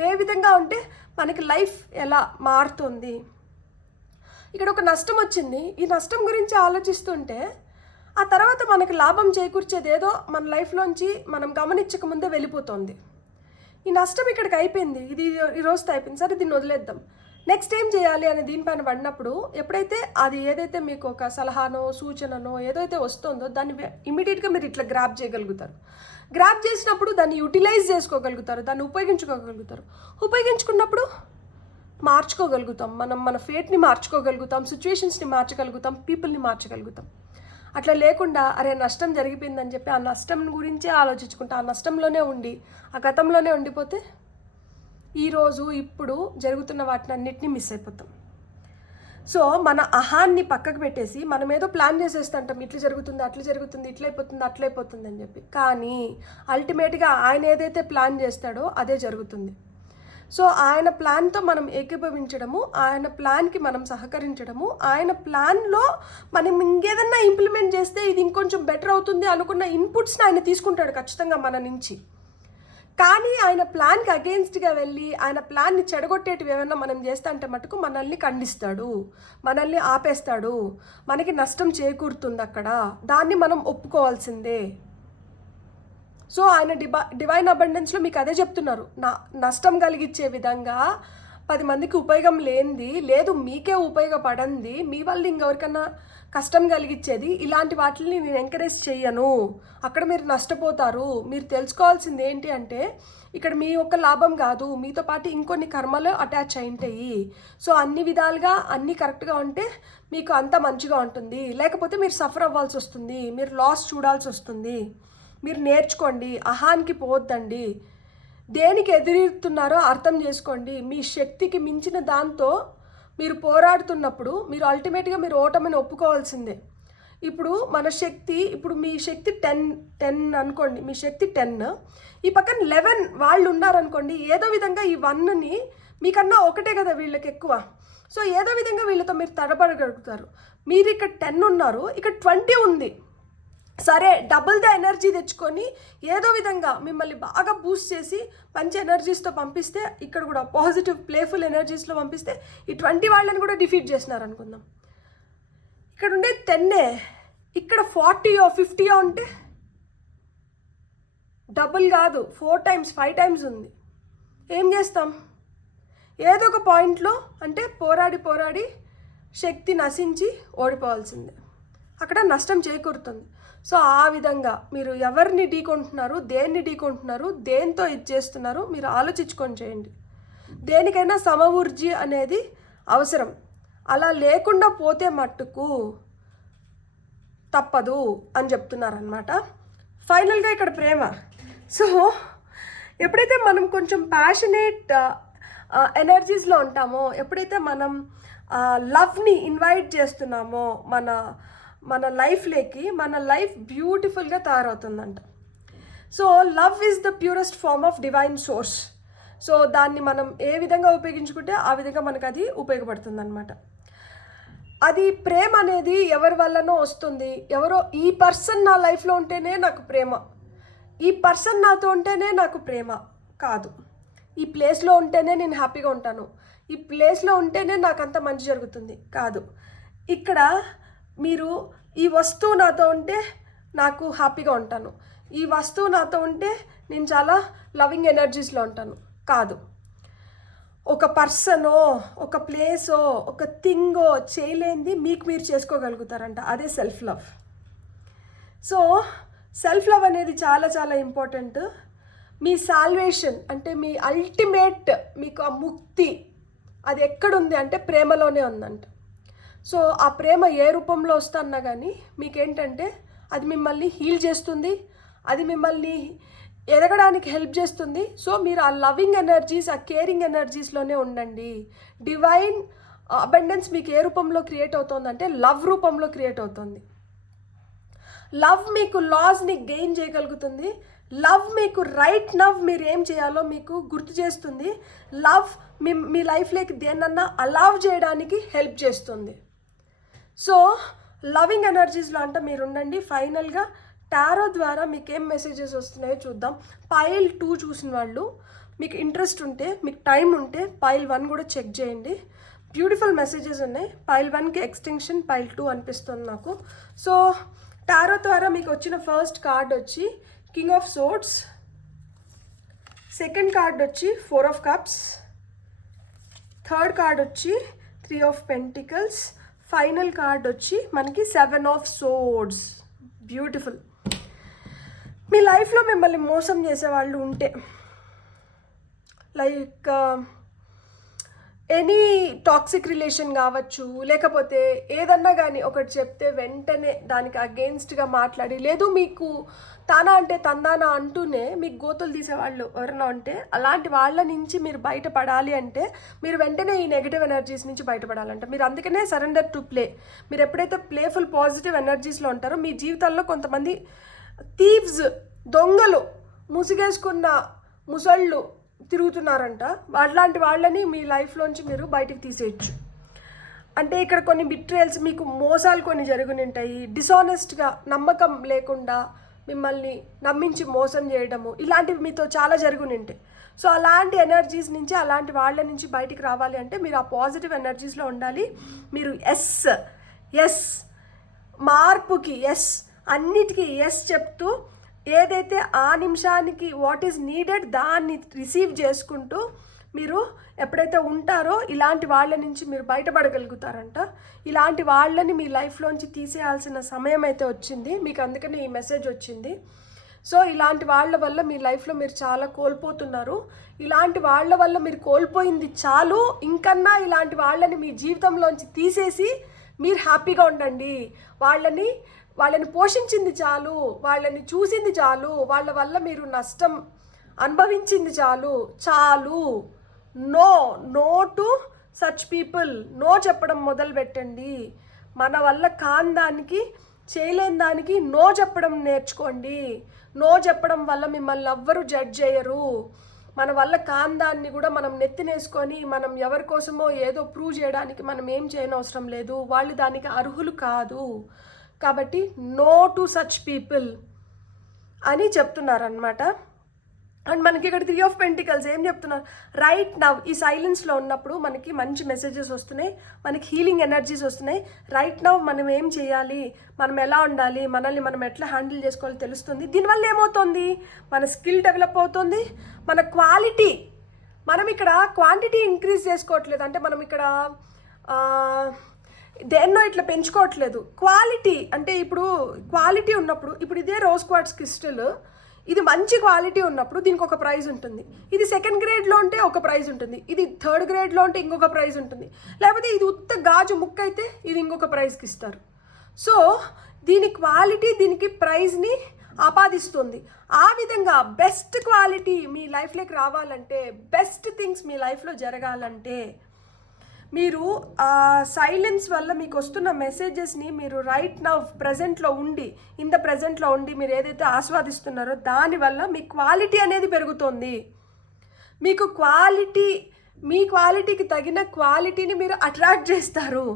ఏ విధంగా ఉంటే మనకి లైఫ్ ఎలా మారుతుంది. ఇక్కడ ఒక నష్టం వచ్చింది, ఈ నష్టం గురించి ఆలోచిస్తుంటే ఆ తర్వాత మనకి లాభం చేకూర్చేది ఏదో మన లైఫ్లోంచి మనం గమనించకముందే వెళ్ళిపోతుంది. ఈ నష్టం ఇక్కడికి అయిపోయింది, ఇది ఈ రోజుతో అయిపోయింది, సరే దీన్ని వదిలేద్దాం, నెక్స్ట్ ఏం చేయాలి అని దీనిపైన పడినప్పుడు ఎప్పుడైతే అది ఏదైతే మీకు ఒక సలహానో సూచననో ఏదైతే వస్తుందో దాన్ని ఇమీడియట్గా మీరు ఇట్లా గ్రాప్ చేయగలుగుతారు. గ్రాప్ చేసినప్పుడు దాన్ని యూటిలైజ్ చేసుకోగలుగుతారు, దాన్ని ఉపయోగించుకోగలుగుతారు. ఉపయోగించుకున్నప్పుడు మార్చుకోగలుగుతాం, మనం మన ఫేట్ని మార్చుకోగలుగుతాం, సిచ్యువేషన్స్ని మార్చగలుగుతాం, పీపుల్ని మార్చగలుగుతాం. అట్లా లేకుండా అరే నష్టం జరిగిపోయిందని చెప్పి ఆ నష్టం గురించే ఆలోచించుకుంటా ఆ నష్టంలోనే ఉండి ఆ గతంలోనే ఉండిపోతే ఈరోజు ఇప్పుడు జరుగుతున్న వాటిని అన్నిటినీ మిస్ అయిపోతాం. సో మన అహాన్ని పక్కకు పెట్టేసి మనం ఏదో ప్లాన్ చేసేస్తుంటాం, ఇట్లా జరుగుతుంది, అట్లా జరుగుతుంది, ఇట్లయిపోతుంది, అట్లయిపోతుంది అని చెప్పి. కానీ అల్టిమేట్గా ఆయన ఏదైతే ప్లాన్ చేస్తాడో అదే జరుగుతుంది. సో ఆయన ప్లాన్తో మనం ఏకీభవించడము, ఆయన ప్లాన్కి మనం సహకరించడము, ఆయన ప్లాన్లో మనం ఇంకేదన్నా ఇంప్లిమెంట్ చేస్తే ఇది ఇంకొంచెం బెటర్ అవుతుంది అనుకున్న ఇన్పుట్స్ని ఆయన తీసుకుంటాడు ఖచ్చితంగా మన నుంచి. కానీ ఆయన ప్లాన్కి అగెయిన్స్ట్గా వెళ్ళి ఆయన ప్లాన్ని చెడగొట్టేటివి ఏమన్నా మనం చేస్తా అంటే మటుకు మనల్ని ఖండిస్తాడు, మనల్ని ఆపేస్తాడు, మనకి నష్టం చేకూరుతుంది అక్కడ, దాన్ని మనం ఒప్పుకోవాల్సిందే. సో ఆయన డివైన్ అబండెన్స్లో మీకు అదే చెప్తున్నారు, నష్టం కలిగించే విధంగా 10 మందికి ఉపయోగం లేనిది లేదు, మీకే ఉపయోగపడంది, మీ వల్ల ఇంకెవరికన్నా కష్టం కలిగించేది ఇలాంటి వాటిని నేను ఎంకరేజ్ చేయను, అక్కడ మీరు నష్టపోతారు. మీరు తెలుసుకోవాల్సింది ఏంటి అంటే ఇక్కడ మీ యొక్క లాభం కాదు, మీతో పాటు ఇంకొన్ని కర్మలు అటాచ్ అయి ఉంటాయి. సో అన్ని విధాలుగా అన్నీ కరెక్ట్గా ఉంటే మీకు అంత మంచిగా ఉంటుంది, లేకపోతే మీరు సఫర్ అవ్వాల్సి వస్తుంది, మీరు లాస్ చూడాల్సి వస్తుంది. మీరు నేర్చుకోండి, అహానికి పోవద్దండి, దేనికి ఎదురుతున్నారో అర్థం చేసుకోండి. మీ శక్తికి మించిన దాంతో మీరు పోరాడుతున్నప్పుడు మీరు అల్టిమేట్గా మీరు ఓటమిని ఒప్పుకోవాల్సిందే. ఇప్పుడు మన శక్తి, ఇప్పుడు మీ శక్తి 10 అనుకోండి, మీ శక్తి 10, ఈ పక్కన 11 వాళ్ళు ఉన్నారనుకోండి, ఏదో విధంగా ఈ 1ని మీకన్నా ఒకటే కదా వీళ్ళకి ఎక్కువ. సో ఏదో విధంగా వీళ్ళతో మీరు తడబడగలుగుతారు. మీరు ఇక్కడ 10 ఉన్నారు, ఇక్కడ 20 ఉంది. సరే, డబుల్ ద ఎనర్జీ తెచ్చుకొని ఏదో విధంగా మిమ్మల్ని బాగా బూస్ట్ చేసి మంచి ఎనర్జీస్తో పంపిస్తే, ఇక్కడ కూడా పాజిటివ్ ప్లేఫుల్ ఎనర్జీస్లో పంపిస్తే ఈ 20 వాళ్ళని కూడా డిఫీట్ చేసినారు అనుకుందాం. ఇక్కడ ఉండే 10, ఇక్కడ 40 50 ఉంటే డబుల్ కాదు, 4 times 5 times ఉంది. ఏం చేస్తాం? ఏదో ఒక పాయింట్లో అంటే పోరాడి శక్తి నశించి ఓడిపోవాల్సిందే, అక్కడ నష్టం చేకూరుతుంది. సో ఆ విధంగా మీరు ఎవరిని ఢీకొంటున్నారు, దేన్ని ఢీకొంటున్నారు, దేంతో ఇది చేస్తున్నారు, మీరు ఆలోచించుకొని చేయండి. దేనికైనా సమవుర్జీ అనేది అవసరం. అలా లేకుండా పోతే మట్టుకు తప్పదు అని చెప్తున్నారనమాట. ఫైనల్గా ఇక్కడ ప్రేమ. సో ఎప్పుడైతే మనం కొంచెం ప్యాషనేట్ ఎనర్జీస్లో ఉంటామో, ఎప్పుడైతే మనం లవ్ని ఇన్వైట్ చేస్తున్నామో మన లైఫ్లోకి, మన లైఫ్ బ్యూటిఫుల్గా తయారవుతుందంట. So love is the purest form of divine source. So దాన్ని మనం ఏ విధంగా ఉపయోగించుకుంటే ఆ విధంగా మనకు అది ఉపయోగపడుతుంది అనమాట. అది ప్రేమ అనేది ఎవరి వల్లనో వస్తుంది. ఎవరో ఈ పర్సన్ నా లైఫ్లో ఉంటేనే నాకు ప్రేమ, ఈ పర్సన్ నాతో ఉంటేనే నాకు ప్రేమ కాదు, ఈ ప్లేస్లో ఉంటేనే నేను హ్యాపీగా ఉంటాను, ఈ ప్లేస్లో ఉంటేనే నాకు అంత మంచి జరుగుతుంది కాదు. ఇక్కడ మీరు ఈ వస్తువు నాతో ఉంటే నాకు హ్యాపీగా ఉంటాను, ఈ వస్తువు నాతో ఉంటే నేను చాలా లవింగ్ ఎనర్జీస్లో ఉంటాను కాదు. ఒక పర్సనో, ఒక ప్లేసో, ఒక థింగో చేయలేనిది మీకు మీరు చేసుకోగలుగుతారంట. అదే self love. So self love అనేది చాలా చాలా ఇంపార్టెంట్. మీ సాల్వేషన్ అంటే మీ అల్టిమేట్, మీకు ఆ ముక్తి అది ఎక్కడుంది అంటే ప్రేమలోనే ఉందంట. సో ఆ ప్రేమ ఏ రూపంలో వస్తున్నా కానీ మీకేంటంటే అది మిమ్మల్ని హీల్ చేస్తుంది, అది మిమ్మల్ని ఎదగడానికి హెల్ప్ చేస్తుంది. సో మీరు ఆ లవింగ్ ఎనర్జీస్, ఆ కేరింగ్ ఎనర్జీస్లోనే ఉండండి. డివైన్ అబండెన్స్ మీకు ఏ రూపంలో క్రియేట్ అవుతుందంటే లవ్ రూపంలో క్రియేట్ అవుతుంది. లవ్ మీకు లాస్ని గెయిన్ చేయగలుగుతుంది. లవ్ మీకు రైట్ నవ్ మీరు ఏం చేయాలో మీకు గుర్తు చేస్తుంది. లవ్ మీ లైఫ్లోకి దేన్నన్నా అలౌవ్ చేయడానికి హెల్ప్ చేస్తుంది. సో లవింగ్ ఎనర్జీస్లో అంటే మీరు ఉండండి. ఫైనల్గా టారో ద్వారా మీకు ఏం మెసేజెస్ వస్తున్నాయో చూద్దాం. పైల్ 2 చూసిన వాళ్ళు మీకు ఇంట్రెస్ట్ ఉంటే, మీకు టైం ఉంటే పైల్ 1 కూడా చెక్ చేయండి. బ్యూటిఫుల్ మెసేజెస్ ఉన్నాయి. పైల్ 1కి ఎక్స్టెన్షన్ పైల్ 2 అనిపిస్తుంది నాకు. సో టారో ద్వారా మీకు వచ్చిన ఫస్ట్ కార్డ్ వచ్చి king of swords, second card వచ్చి 4 of cups, థర్డ్ కార్డ్ వచ్చి 3 of pentacles, ఫైనల్ కార్డ్ వచ్చి మనకి 7 of swords. బ్యూటిఫుల్. మీ లైఫ్లో మిమ్మల్ని మోసం చేసేవాళ్ళు ఉంటే, లైక్ ఎనీ టాక్సిక్ రిలేషన్ కావచ్చు, లేకపోతే ఏదన్నా కానీ ఒకటి చెప్తే వెంటనే దానికి అగెయిన్స్ట్గా మాట్లాడి, లేదు మీకు తానా అంటే తందానా అంటూనే మీకు గోతులు తీసేవాళ్ళు ఎవరైనా ఉంటే, అలాంటి వాళ్ళ నుంచి మీరు బయటపడాలి అంటే మీరు వెంటనే ఈ నెగిటివ్ ఎనర్జీస్ నుంచి బయటపడాలంట. మీరు అందుకనే సరెండర్ టు ప్లే. మీరు ఎప్పుడైతే ప్లేఫుల్ పాజిటివ్ ఎనర్జీస్లో ఉంటారో మీ జీవితాల్లో కొంతమంది థీవ్స్, దొంగలు, ముసుగేసుకున్న ముసళ్ళు తిరుగుతున్నారంట. అట్లాంటి వాళ్ళని మీ లైఫ్లోంచి మీరు బయటికి తీసేయచ్చు. అంటే ఇక్కడ కొన్ని బిట్రేల్స్, మీకు మోసాలు కొన్ని జరుగుని ఉంటాయి. డిసానెస్ట్గా, నమ్మకం లేకుండా మిమ్మల్ని నమ్మించి మోసం చేయడము, ఇలాంటివి మీతో చాలా జరుగుని ఉంటాయి. సో అలాంటి ఎనర్జీస్ నుంచి, అలాంటి వాళ్ళ నుంచి బయటికి రావాలి అంటే మీరు ఆ పాజిటివ్ ఎనర్జీస్లో ఉండాలి. మీరు ఎస్ మార్పుకి, ఎస్ అన్నిటికీ ఎస్ చెప్తూ, ఏదైతే ఆ నిమిషానికి వాట్ ఈజ్ నీడెడ్ దాన్ని రిసీవ్ చేసుకుంటూ మీరు ఎప్పుడైతే ఉంటారో ఇలాంటి వాళ్ళ నుంచి మీరు బయటపడగలుగుతారంట. ఇలాంటి వాళ్ళని మీ లైఫ్లోంచి తీసేయాల్సిన సమయం అయితే వచ్చింది మీకు, అందుకని ఈ మెసేజ్ వచ్చింది. సో ఇలాంటి వాళ్ళ వల్ల మీ లైఫ్లో మీరు చాలా కోల్పోతున్నారు. ఇలాంటి వాళ్ళ వల్ల మీరు కోల్పోయింది చాలు, ఇంకన్నా ఇలాంటి వాళ్ళని మీ జీవితంలోంచి తీసేసి మీరు హ్యాపీగా ఉండండి. వాళ్ళని పోషించింది చాలు, వాళ్ళని చూసింది చాలు, వాళ్ళ వల్ల మీరు నష్టం అనుభవించింది చాలు. No to such people. No చెప్పడం మొదలు పెట్టండి. మన వల్ల కాని దానికి, చేయలేని దానికి నో చెప్పడం నేర్చుకోండి. నో చెప్పడం వల్ల మిమ్మల్ని ఎవ్వరూ జడ్జ్ చేయరు. మన వల్ల కాందాన్ని కూడా మనం నెత్తినేసుకొని మనం ఎవరి కోసమో ఏదో ప్రూవ్ చేయడానికి మనం ఏం చేయనవసరం లేదు. వాళ్ళు దానికి అర్హులు కాదు. కాబట్టి నో టు సచ్ పీపుల్ అని చెప్తున్నారనమాట. అండ్ మనకి ఇక్కడ 3 ఆఫ్ పెంటికల్స్ ఏం చెప్తున్నారు, రైట్ నవ్ ఈ సైలెన్స్లో ఉన్నప్పుడు మనకి మంచి మెసేజెస్ వస్తున్నాయి, మనకి హీలింగ్ ఎనర్జీస్ వస్తున్నాయి. రైట్ నవ్ మనం ఏం చేయాలి, మనం ఎలా ఉండాలి, మనల్ని మనం ఎట్లా హ్యాండిల్ చేసుకోవాలో తెలుస్తుంది. దీనివల్ల ఏమవుతుంది, మన స్కిల్ డెవలప్ అవుతుంది, మన క్వాలిటీ, మనం ఇక్కడ క్వాంటిటీ ఇంక్రీజ్ చేసుకోవట్లేదు. అంటే మనం ఇక్కడ దేన్నో ఇట్లా పెంచుకోవట్లేదు. క్వాలిటీ అంటే ఇప్పుడు క్వాలిటీ ఉన్నప్పుడు, ఇప్పుడు ఇదే రోజ్ క్వార్ట్స్ క్రిస్టల్, ఇది మంచి క్వాలిటీ ఉన్నప్పుడు దీనికి ఒక ప్రైజ్ ఉంటుంది. ఇది సెకండ్ గ్రేడ్లో ఉంటే ఒక ప్రైజ్ ఉంటుంది, ఇది థర్డ్ గ్రేడ్లో ఉంటే ఇంకొక ప్రైజ్ ఉంటుంది. లేకపోతే ఇది ఉత్త గాజు ముక్క అయితే ఇది ఇంకొక ప్రైజ్కి ఇస్తారు. సో దీని క్వాలిటీ దీనికి ప్రైజ్ని ఆపాదిస్తుంది. ఆ విధంగా బెస్ట్ క్వాలిటీ మీ లైఫ్లోకి రావాలంటే, బెస్ట్ థింగ్స్ మీ లైఫ్లో జరగాలంటే, మీరు ఆ సైలెన్స్ వల్ల మీకు వస్తున్న మెసేజెస్ని మీరు రైట్ నవ్ ప్రజెంట్లో ఉండి, ఇన్ ద ప్రజెంట్లో ఉండి మీరు ఏదైతే ఆస్వాదిస్తున్నారో దానివల్ల మీ క్వాలిటీ అనేది పెరుగుతుంది. మీకు క్వాలిటీ, మీ క్వాలిటీకి తగిన క్వాలిటీని మీరు అట్రాక్ట్ చేస్తారు.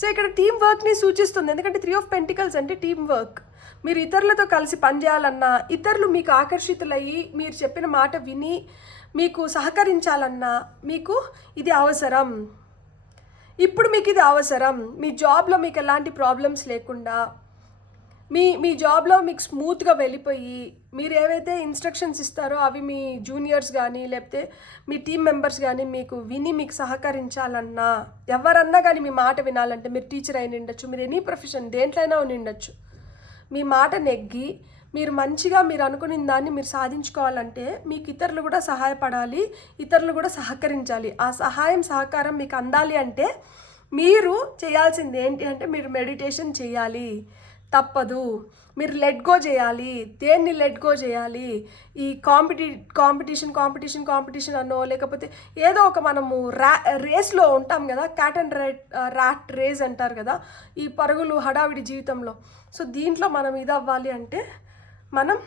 సో ఇక్కడ టీం వర్క్ని సూచిస్తుంది. ఎందుకంటే 3 ఆఫ్ పెంటికల్స్ అంటే టీం వర్క్. మీరు ఇతరులతో కలిసి పనిచేయాలన్నా, ఇతరులు మీకు ఆకర్షితులయ్యి మీరు చెప్పిన మాట విని మీకు సహకరించాలన్నా మీకు ఇది అవసరం. ఇప్పుడు మీకు ఇది అవసరం. మీ జాబ్లో మీకు ఎలాంటి ప్రాబ్లమ్స్ లేకుండా, మీ జాబ్లో మీకు స్మూత్గా వెళ్ళిపోయి, మీరు ఏవైతే ఇన్స్ట్రక్షన్స్ ఇస్తారో అవి మీ జూనియర్స్ కానీ లేకపోతే మీ టీం మెంబర్స్ కానీ మీకు విని మీకు సహకరించాలన్నా, ఎవరన్నా కానీ మీ మాట వినాలంటే, మీరు టీచర్ అయిన ఉండొచ్చు, మీరు ఎనీ ప్రొఫెషన్ దేంట్లో అయినా ఉండొచ్చు, మీ మాట నెగ్గి మీరు మంచిగా మీరు అనుకున్న దాన్ని మీరు సాధించుకోవాలంటే మీకు ఇతరులు కూడా సహాయపడాలి, ఇతరులు కూడా సహకరించాలి. ఆ సహాయం సహకారం మీకు అందాలి అంటే మీరు చేయాల్సింది ఏంటి అంటే, మీరు మెడిటేషన్ చేయాలి, తప్పదు. మీరు లెట్ గో చేయాలి. దేన్ని లెట్ గో చేయాలి? ఈ కాంపిటీషన్ అనో, లేకపోతే ఏదో ఒక మనము రేస్లో ఉంటాం కదా, క్యాట్ అండ్ ర్యాట్ రేస్ అంటారు కదా, ఈ పరుగులు హడావిడి జీవితంలో. సో దీంట్లో మనం ఇది అవ్వాలి అంటే మనం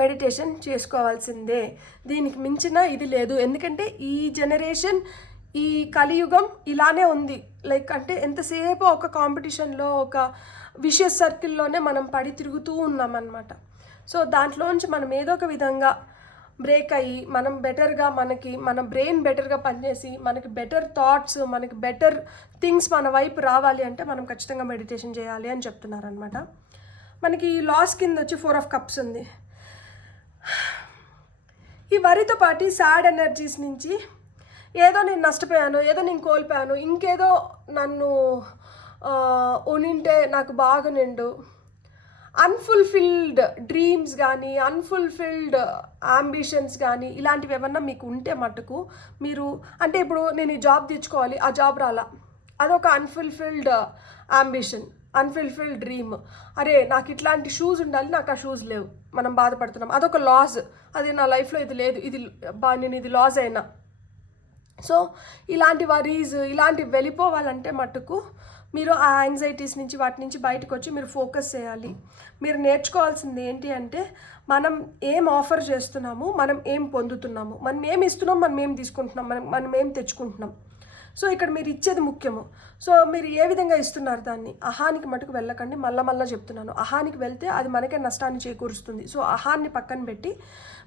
మెడిటేషన్ చేసుకోవాల్సిందే. దీనికి మించిన ఇది లేదు. ఎందుకంటే ఈ జనరేషన్, ఈ కలియుగం ఇలానే ఉంది. లైక్ అంటే ఎంతసేపు ఒక కాంపిటీషన్లో, ఒక విషియస్ సర్కిల్లోనే మనం పడి తిరుగుతూ ఉన్నామన్నమాట. సో దాంట్లోంచి మనం ఏదో ఒక విధంగా బ్రేక్ అయ్యి మనం బెటర్గా, మన బ్రెయిన్ బెటర్గా పనిచేసి మనకి బెటర్ థాట్స్, మనకి బెటర్ థింగ్స్ మన వైపు రావాలి అంటే మనం ఖచ్చితంగా మెడిటేషన్ చేయాలి అని చెప్తున్నారనమాట. మనకి లాస్ కింద వచ్చి 4 ఆఫ్ కప్స్ ఉంది. ఈ వరితో పాటు సాడ్ ఎనర్జీస్ నుంచి ఏదో నేను నష్టపోయాను, ఏదో నేను కోల్పోయాను, ఇంకేదో నన్ను ఉనింటే నాకు బాగునిండు, అన్ఫుల్ఫిల్డ్ డ్రీమ్స్ కానీ అన్ఫుల్ఫిల్డ్ అంబిషన్స్ కానీ ఇలాంటివి ఏమన్నా మీకు ఉంటే మటుకు మీరు, అంటే ఇప్పుడు నేను ఈ జాబ్ తెచ్చుకోవాలి, ఆ జాబ్ రాలా, అదొక అన్ఫుల్ఫిల్డ్ అంబిషన్, అన్ఫుల్ఫిల్డ్ డ్రీమ్. అరే నాకు ఇట్లాంటి షూస్ ఉండాలి, నాకు ఆ షూస్ లేవు, మనం బాధపడుతున్నాం, అదొక లాస్. అది నా లైఫ్లో ఇది లేదు, నేను ఇది లాస్ అయినా. సో ఇలాంటి వరీస్, ఇలాంటివి వెళ్ళిపోవాలంటే మటుకు మీరు ఆ యాంగ్జైటీస్ నుంచి, వాటి నుంచి బయటకు వచ్చి మీరు ఫోకస్ చేయాలి. మీరు నేర్చుకోవాల్సింది ఏంటి అంటే, మనం ఏం ఆఫర్ చేస్తున్నాము, మనం ఏం పొందుతున్నాము, మనం ఏం ఇస్తున్నాం, మనం ఏం తీసుకుంటున్నాం, మనం ఏం తెచ్చుకుంటున్నాం. సో ఇక్కడ మీరు ఇచ్చేది ముఖ్యము. సో మీరు ఏ విధంగా ఇస్తున్నారు దాన్ని, అహానికి మటుకు వెళ్ళకండి. మళ్ళా చెప్తున్నాను, అహానికి వెళ్తే అది మనకే నష్టాన్ని చేకూరుస్తుంది. సో అహాన్ని పక్కన పెట్టి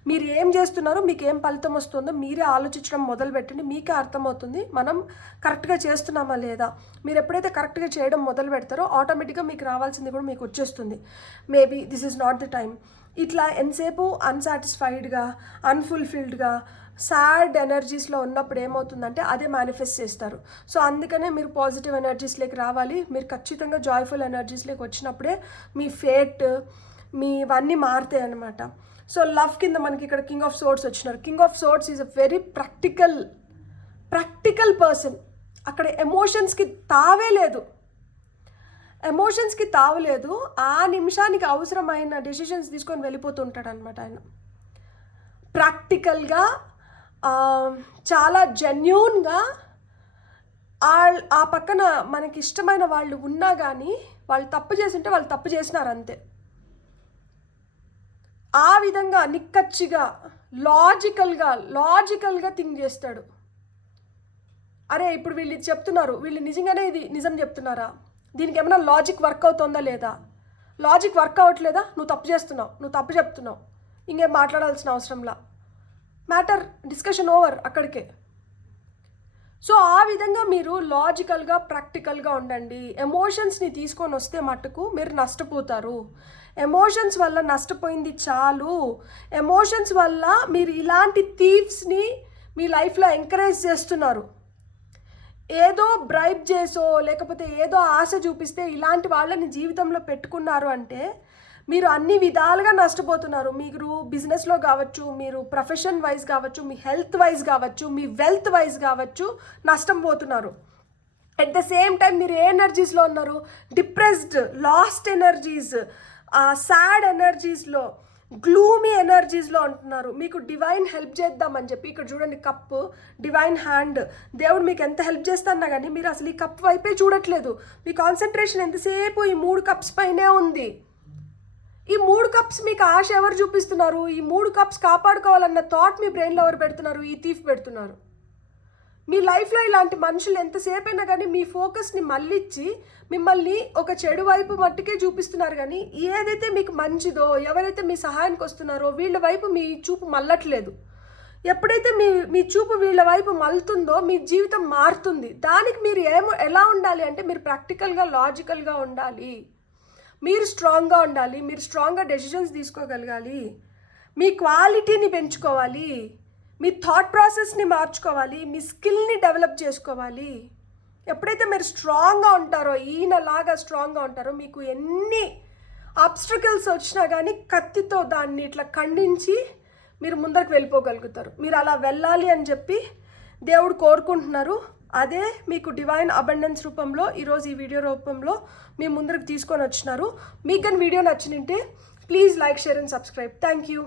మీరు ఏం చేస్తున్నారో, మీకు ఏం ఫలితం వస్తుందో మీరే ఆలోచించడం మొదలు పెట్టండి. మీకే అర్థమవుతుంది మనం కరెక్ట్గా చేస్తున్నామా లేదా. మీరు ఎప్పుడైతే కరెక్ట్గా చేయడం మొదలు పెడతారో ఆటోమేటిక్గా మీకు రావాల్సింది కూడా మీకు వచ్చేస్తుంది. Maybe this is not the time. ఇట్లా ఎంతసేపు అన్సాటిస్ఫైడ్గా, అన్ఫుల్ఫిల్డ్గా, సాడ్ ఎనర్జీస్లో ఉన్నప్పుడు ఏమవుతుందంటే అదే మేనిఫెస్ట్ చేస్తారు. సో అందుకనే మీరు పాజిటివ్ ఎనర్జీస్లోకి రావాలి. మీరు ఖచ్చితంగా జాయ్ఫుల్ ఎనర్జీస్లోకి వచ్చినప్పుడే మీ ఫేట్, మీవన్నీ మారుతాయి అన్నమాట. సో లవ్ కింద మనకి ఇక్కడ కింగ్ ఆఫ్ సోర్డ్స్ వచ్చినారు. King of swords is a very practical person. అక్కడ ఎమోషన్స్కి తావే లేదు, ఆ నిమిషానికి అవసరమైన డెసిషన్స్ తీసుకొని వెళ్ళిపోతుంటాడు అనమాట ఆయన. ప్రాక్టికల్గా, చాలా జెన్యూన్గా, ఆ పక్కన మనకి ఇష్టమైన వాళ్ళు ఉన్నా కానీ వాళ్ళు తప్పు చేసింటే వాళ్ళు తప్పు చేసినారు అంతే. ఆ విధంగా నిక్కచ్చిగా లాజికల్గా థింక్ చేస్తాడు. అరే ఇప్పుడు వీళ్ళు ఇది చెప్తున్నారు, వీళ్ళు నిజంగానే ఇది నిజం చెప్తున్నారా, దీనికి ఏమైనా లాజిక్ వర్క్ అవుతుందా లేదా, లాజిక్ వర్క్ అవ్వట్లేదా, నువ్వు తప్పు చేస్తున్నావు, నువ్వు తప్పు చెప్తున్నావు, ఇంకేం మాట్లాడాల్సిన అవసరంలా, మ్యాటర్ డిస్కషన్ ఓవర్ అక్కడికే. సో ఆ విధంగా మీరు లాజికల్గా ప్రాక్టికల్గా ఉండండి. ఎమోషన్స్ని తీసుకొని వస్తే మటుకు మీరు నష్టపోతారు. ఎమోషన్స్ వల్ల నష్టపోయింది చాలు. ఎమోషన్స్ వల్ల మీరు ఇలాంటి థీవ్స్ని మీ లైఫ్లో ఎంకరేజ్ చేస్తున్నారు. ఏదో బ్రైబ్ చేసో లేకపోతే ఏదో ఆశ చూపిస్తే ఇలాంటి వాళ్ళని జీవితంలో పెట్టుకున్నారు అంటే మీరు అన్ని విధాలుగా నష్టపోతున్నారు. మీరు బిజినెస్లో కావచ్చు, మీరు ప్రొఫెషన్ వైజ్ కావచ్చు, మీ హెల్త్ వైజ్ కావచ్చు, మీ వెల్త్ వైజ్ కావచ్చు, నష్టం పోతున్నారు. అట్ ద సేమ్ టైం మీరు ఏ ఎనర్జీస్లో ఉన్నారు, డిప్రెస్డ్, లాస్ట్ ఎనర్జీస్, సాడ్ ఎనర్జీస్లో, గ్లూమీ ఎనర్జీస్లో ఉంటున్నారు. మీకు డివైన్ హెల్ప్ చేద్దామని చెప్పి ఇక్కడ చూడండి, కప్పు, డివైన్ హ్యాండ్, దేవుడు మీకు ఎంత హెల్ప్ చేస్తున్నా కానీ మీరు అసలు ఈ కప్ వైపే చూడట్లేదు. మీ కాన్సన్ట్రేషన్ ఎంతసేపు ఈ 3 కప్స్ పైనే ఉంది. ఈ 3 కప్స్ మీకు ఆశ ఎవరు చూపిస్తున్నారు, ఈ 3 కప్స్ కాపాడుకోవాలన్న థాట్ మీ బ్రెయిన్లో ఎవరు పెడుతున్నారు, ఈ థీఫ్ పెడుతున్నారు. మీ లైఫ్లో ఇలాంటి మనుషులు ఎంతసేపు అయినా కానీ మీ ఫోకస్ని మళ్ళించి మిమ్మల్ని ఒక చెడు వైపు మట్టుకే చూపిస్తున్నారు. కానీ ఏదైతే మీకు మంచిదో, ఎవరైతే మీ సహాయానికి వస్తున్నారో వీళ్ళ వైపు మీ చూపు మళ్ళట్లేదు. ఎప్పుడైతే మీ చూపు వీళ్ళ వైపు మళ్తుందో మీ జీవితం మారుతుంది. దానికి మీరు ఎలా ఉండాలి అంటే మీరు ప్రాక్టికల్గా లాజికల్గా ఉండాలి, మీరు స్ట్రాంగ్గా ఉండాలి, మీరు స్ట్రాంగ్గా డెసిషన్స్ తీసుకోగలగాలి, మీ క్వాలిటీని పెంచుకోవాలి, మీ థాట్ ప్రాసెస్ని మార్చుకోవాలి, మీ స్కిల్ని డెవలప్ చేసుకోవాలి. ఎప్పుడైతే మీరు స్ట్రాంగ్గా ఉంటారో, ఈయనలాగా స్ట్రాంగ్గా ఉంటారో, మీకు ఎన్ని ఆబ్స్ట్రకల్స్ వచ్చినా కానీ కత్తితో దాన్ని ఇట్లా ఖండించి మీరు ముందరకు వెళ్ళిపోగలుగుతారు. మీరు అలా వెళ్ళాలి అని చెప్పి దేవుడు కోరుకుంటున్నారు. అదే మీకు డివైన్ అబండెన్స్ రూపంలో ఈరోజు ఈ వీడియో రూపంలో మీ ముందరకు తీసుకొని వచ్చినారు. మీకు కానీ వీడియో నచ్చినంటే please like, share and subscribe. Thank you.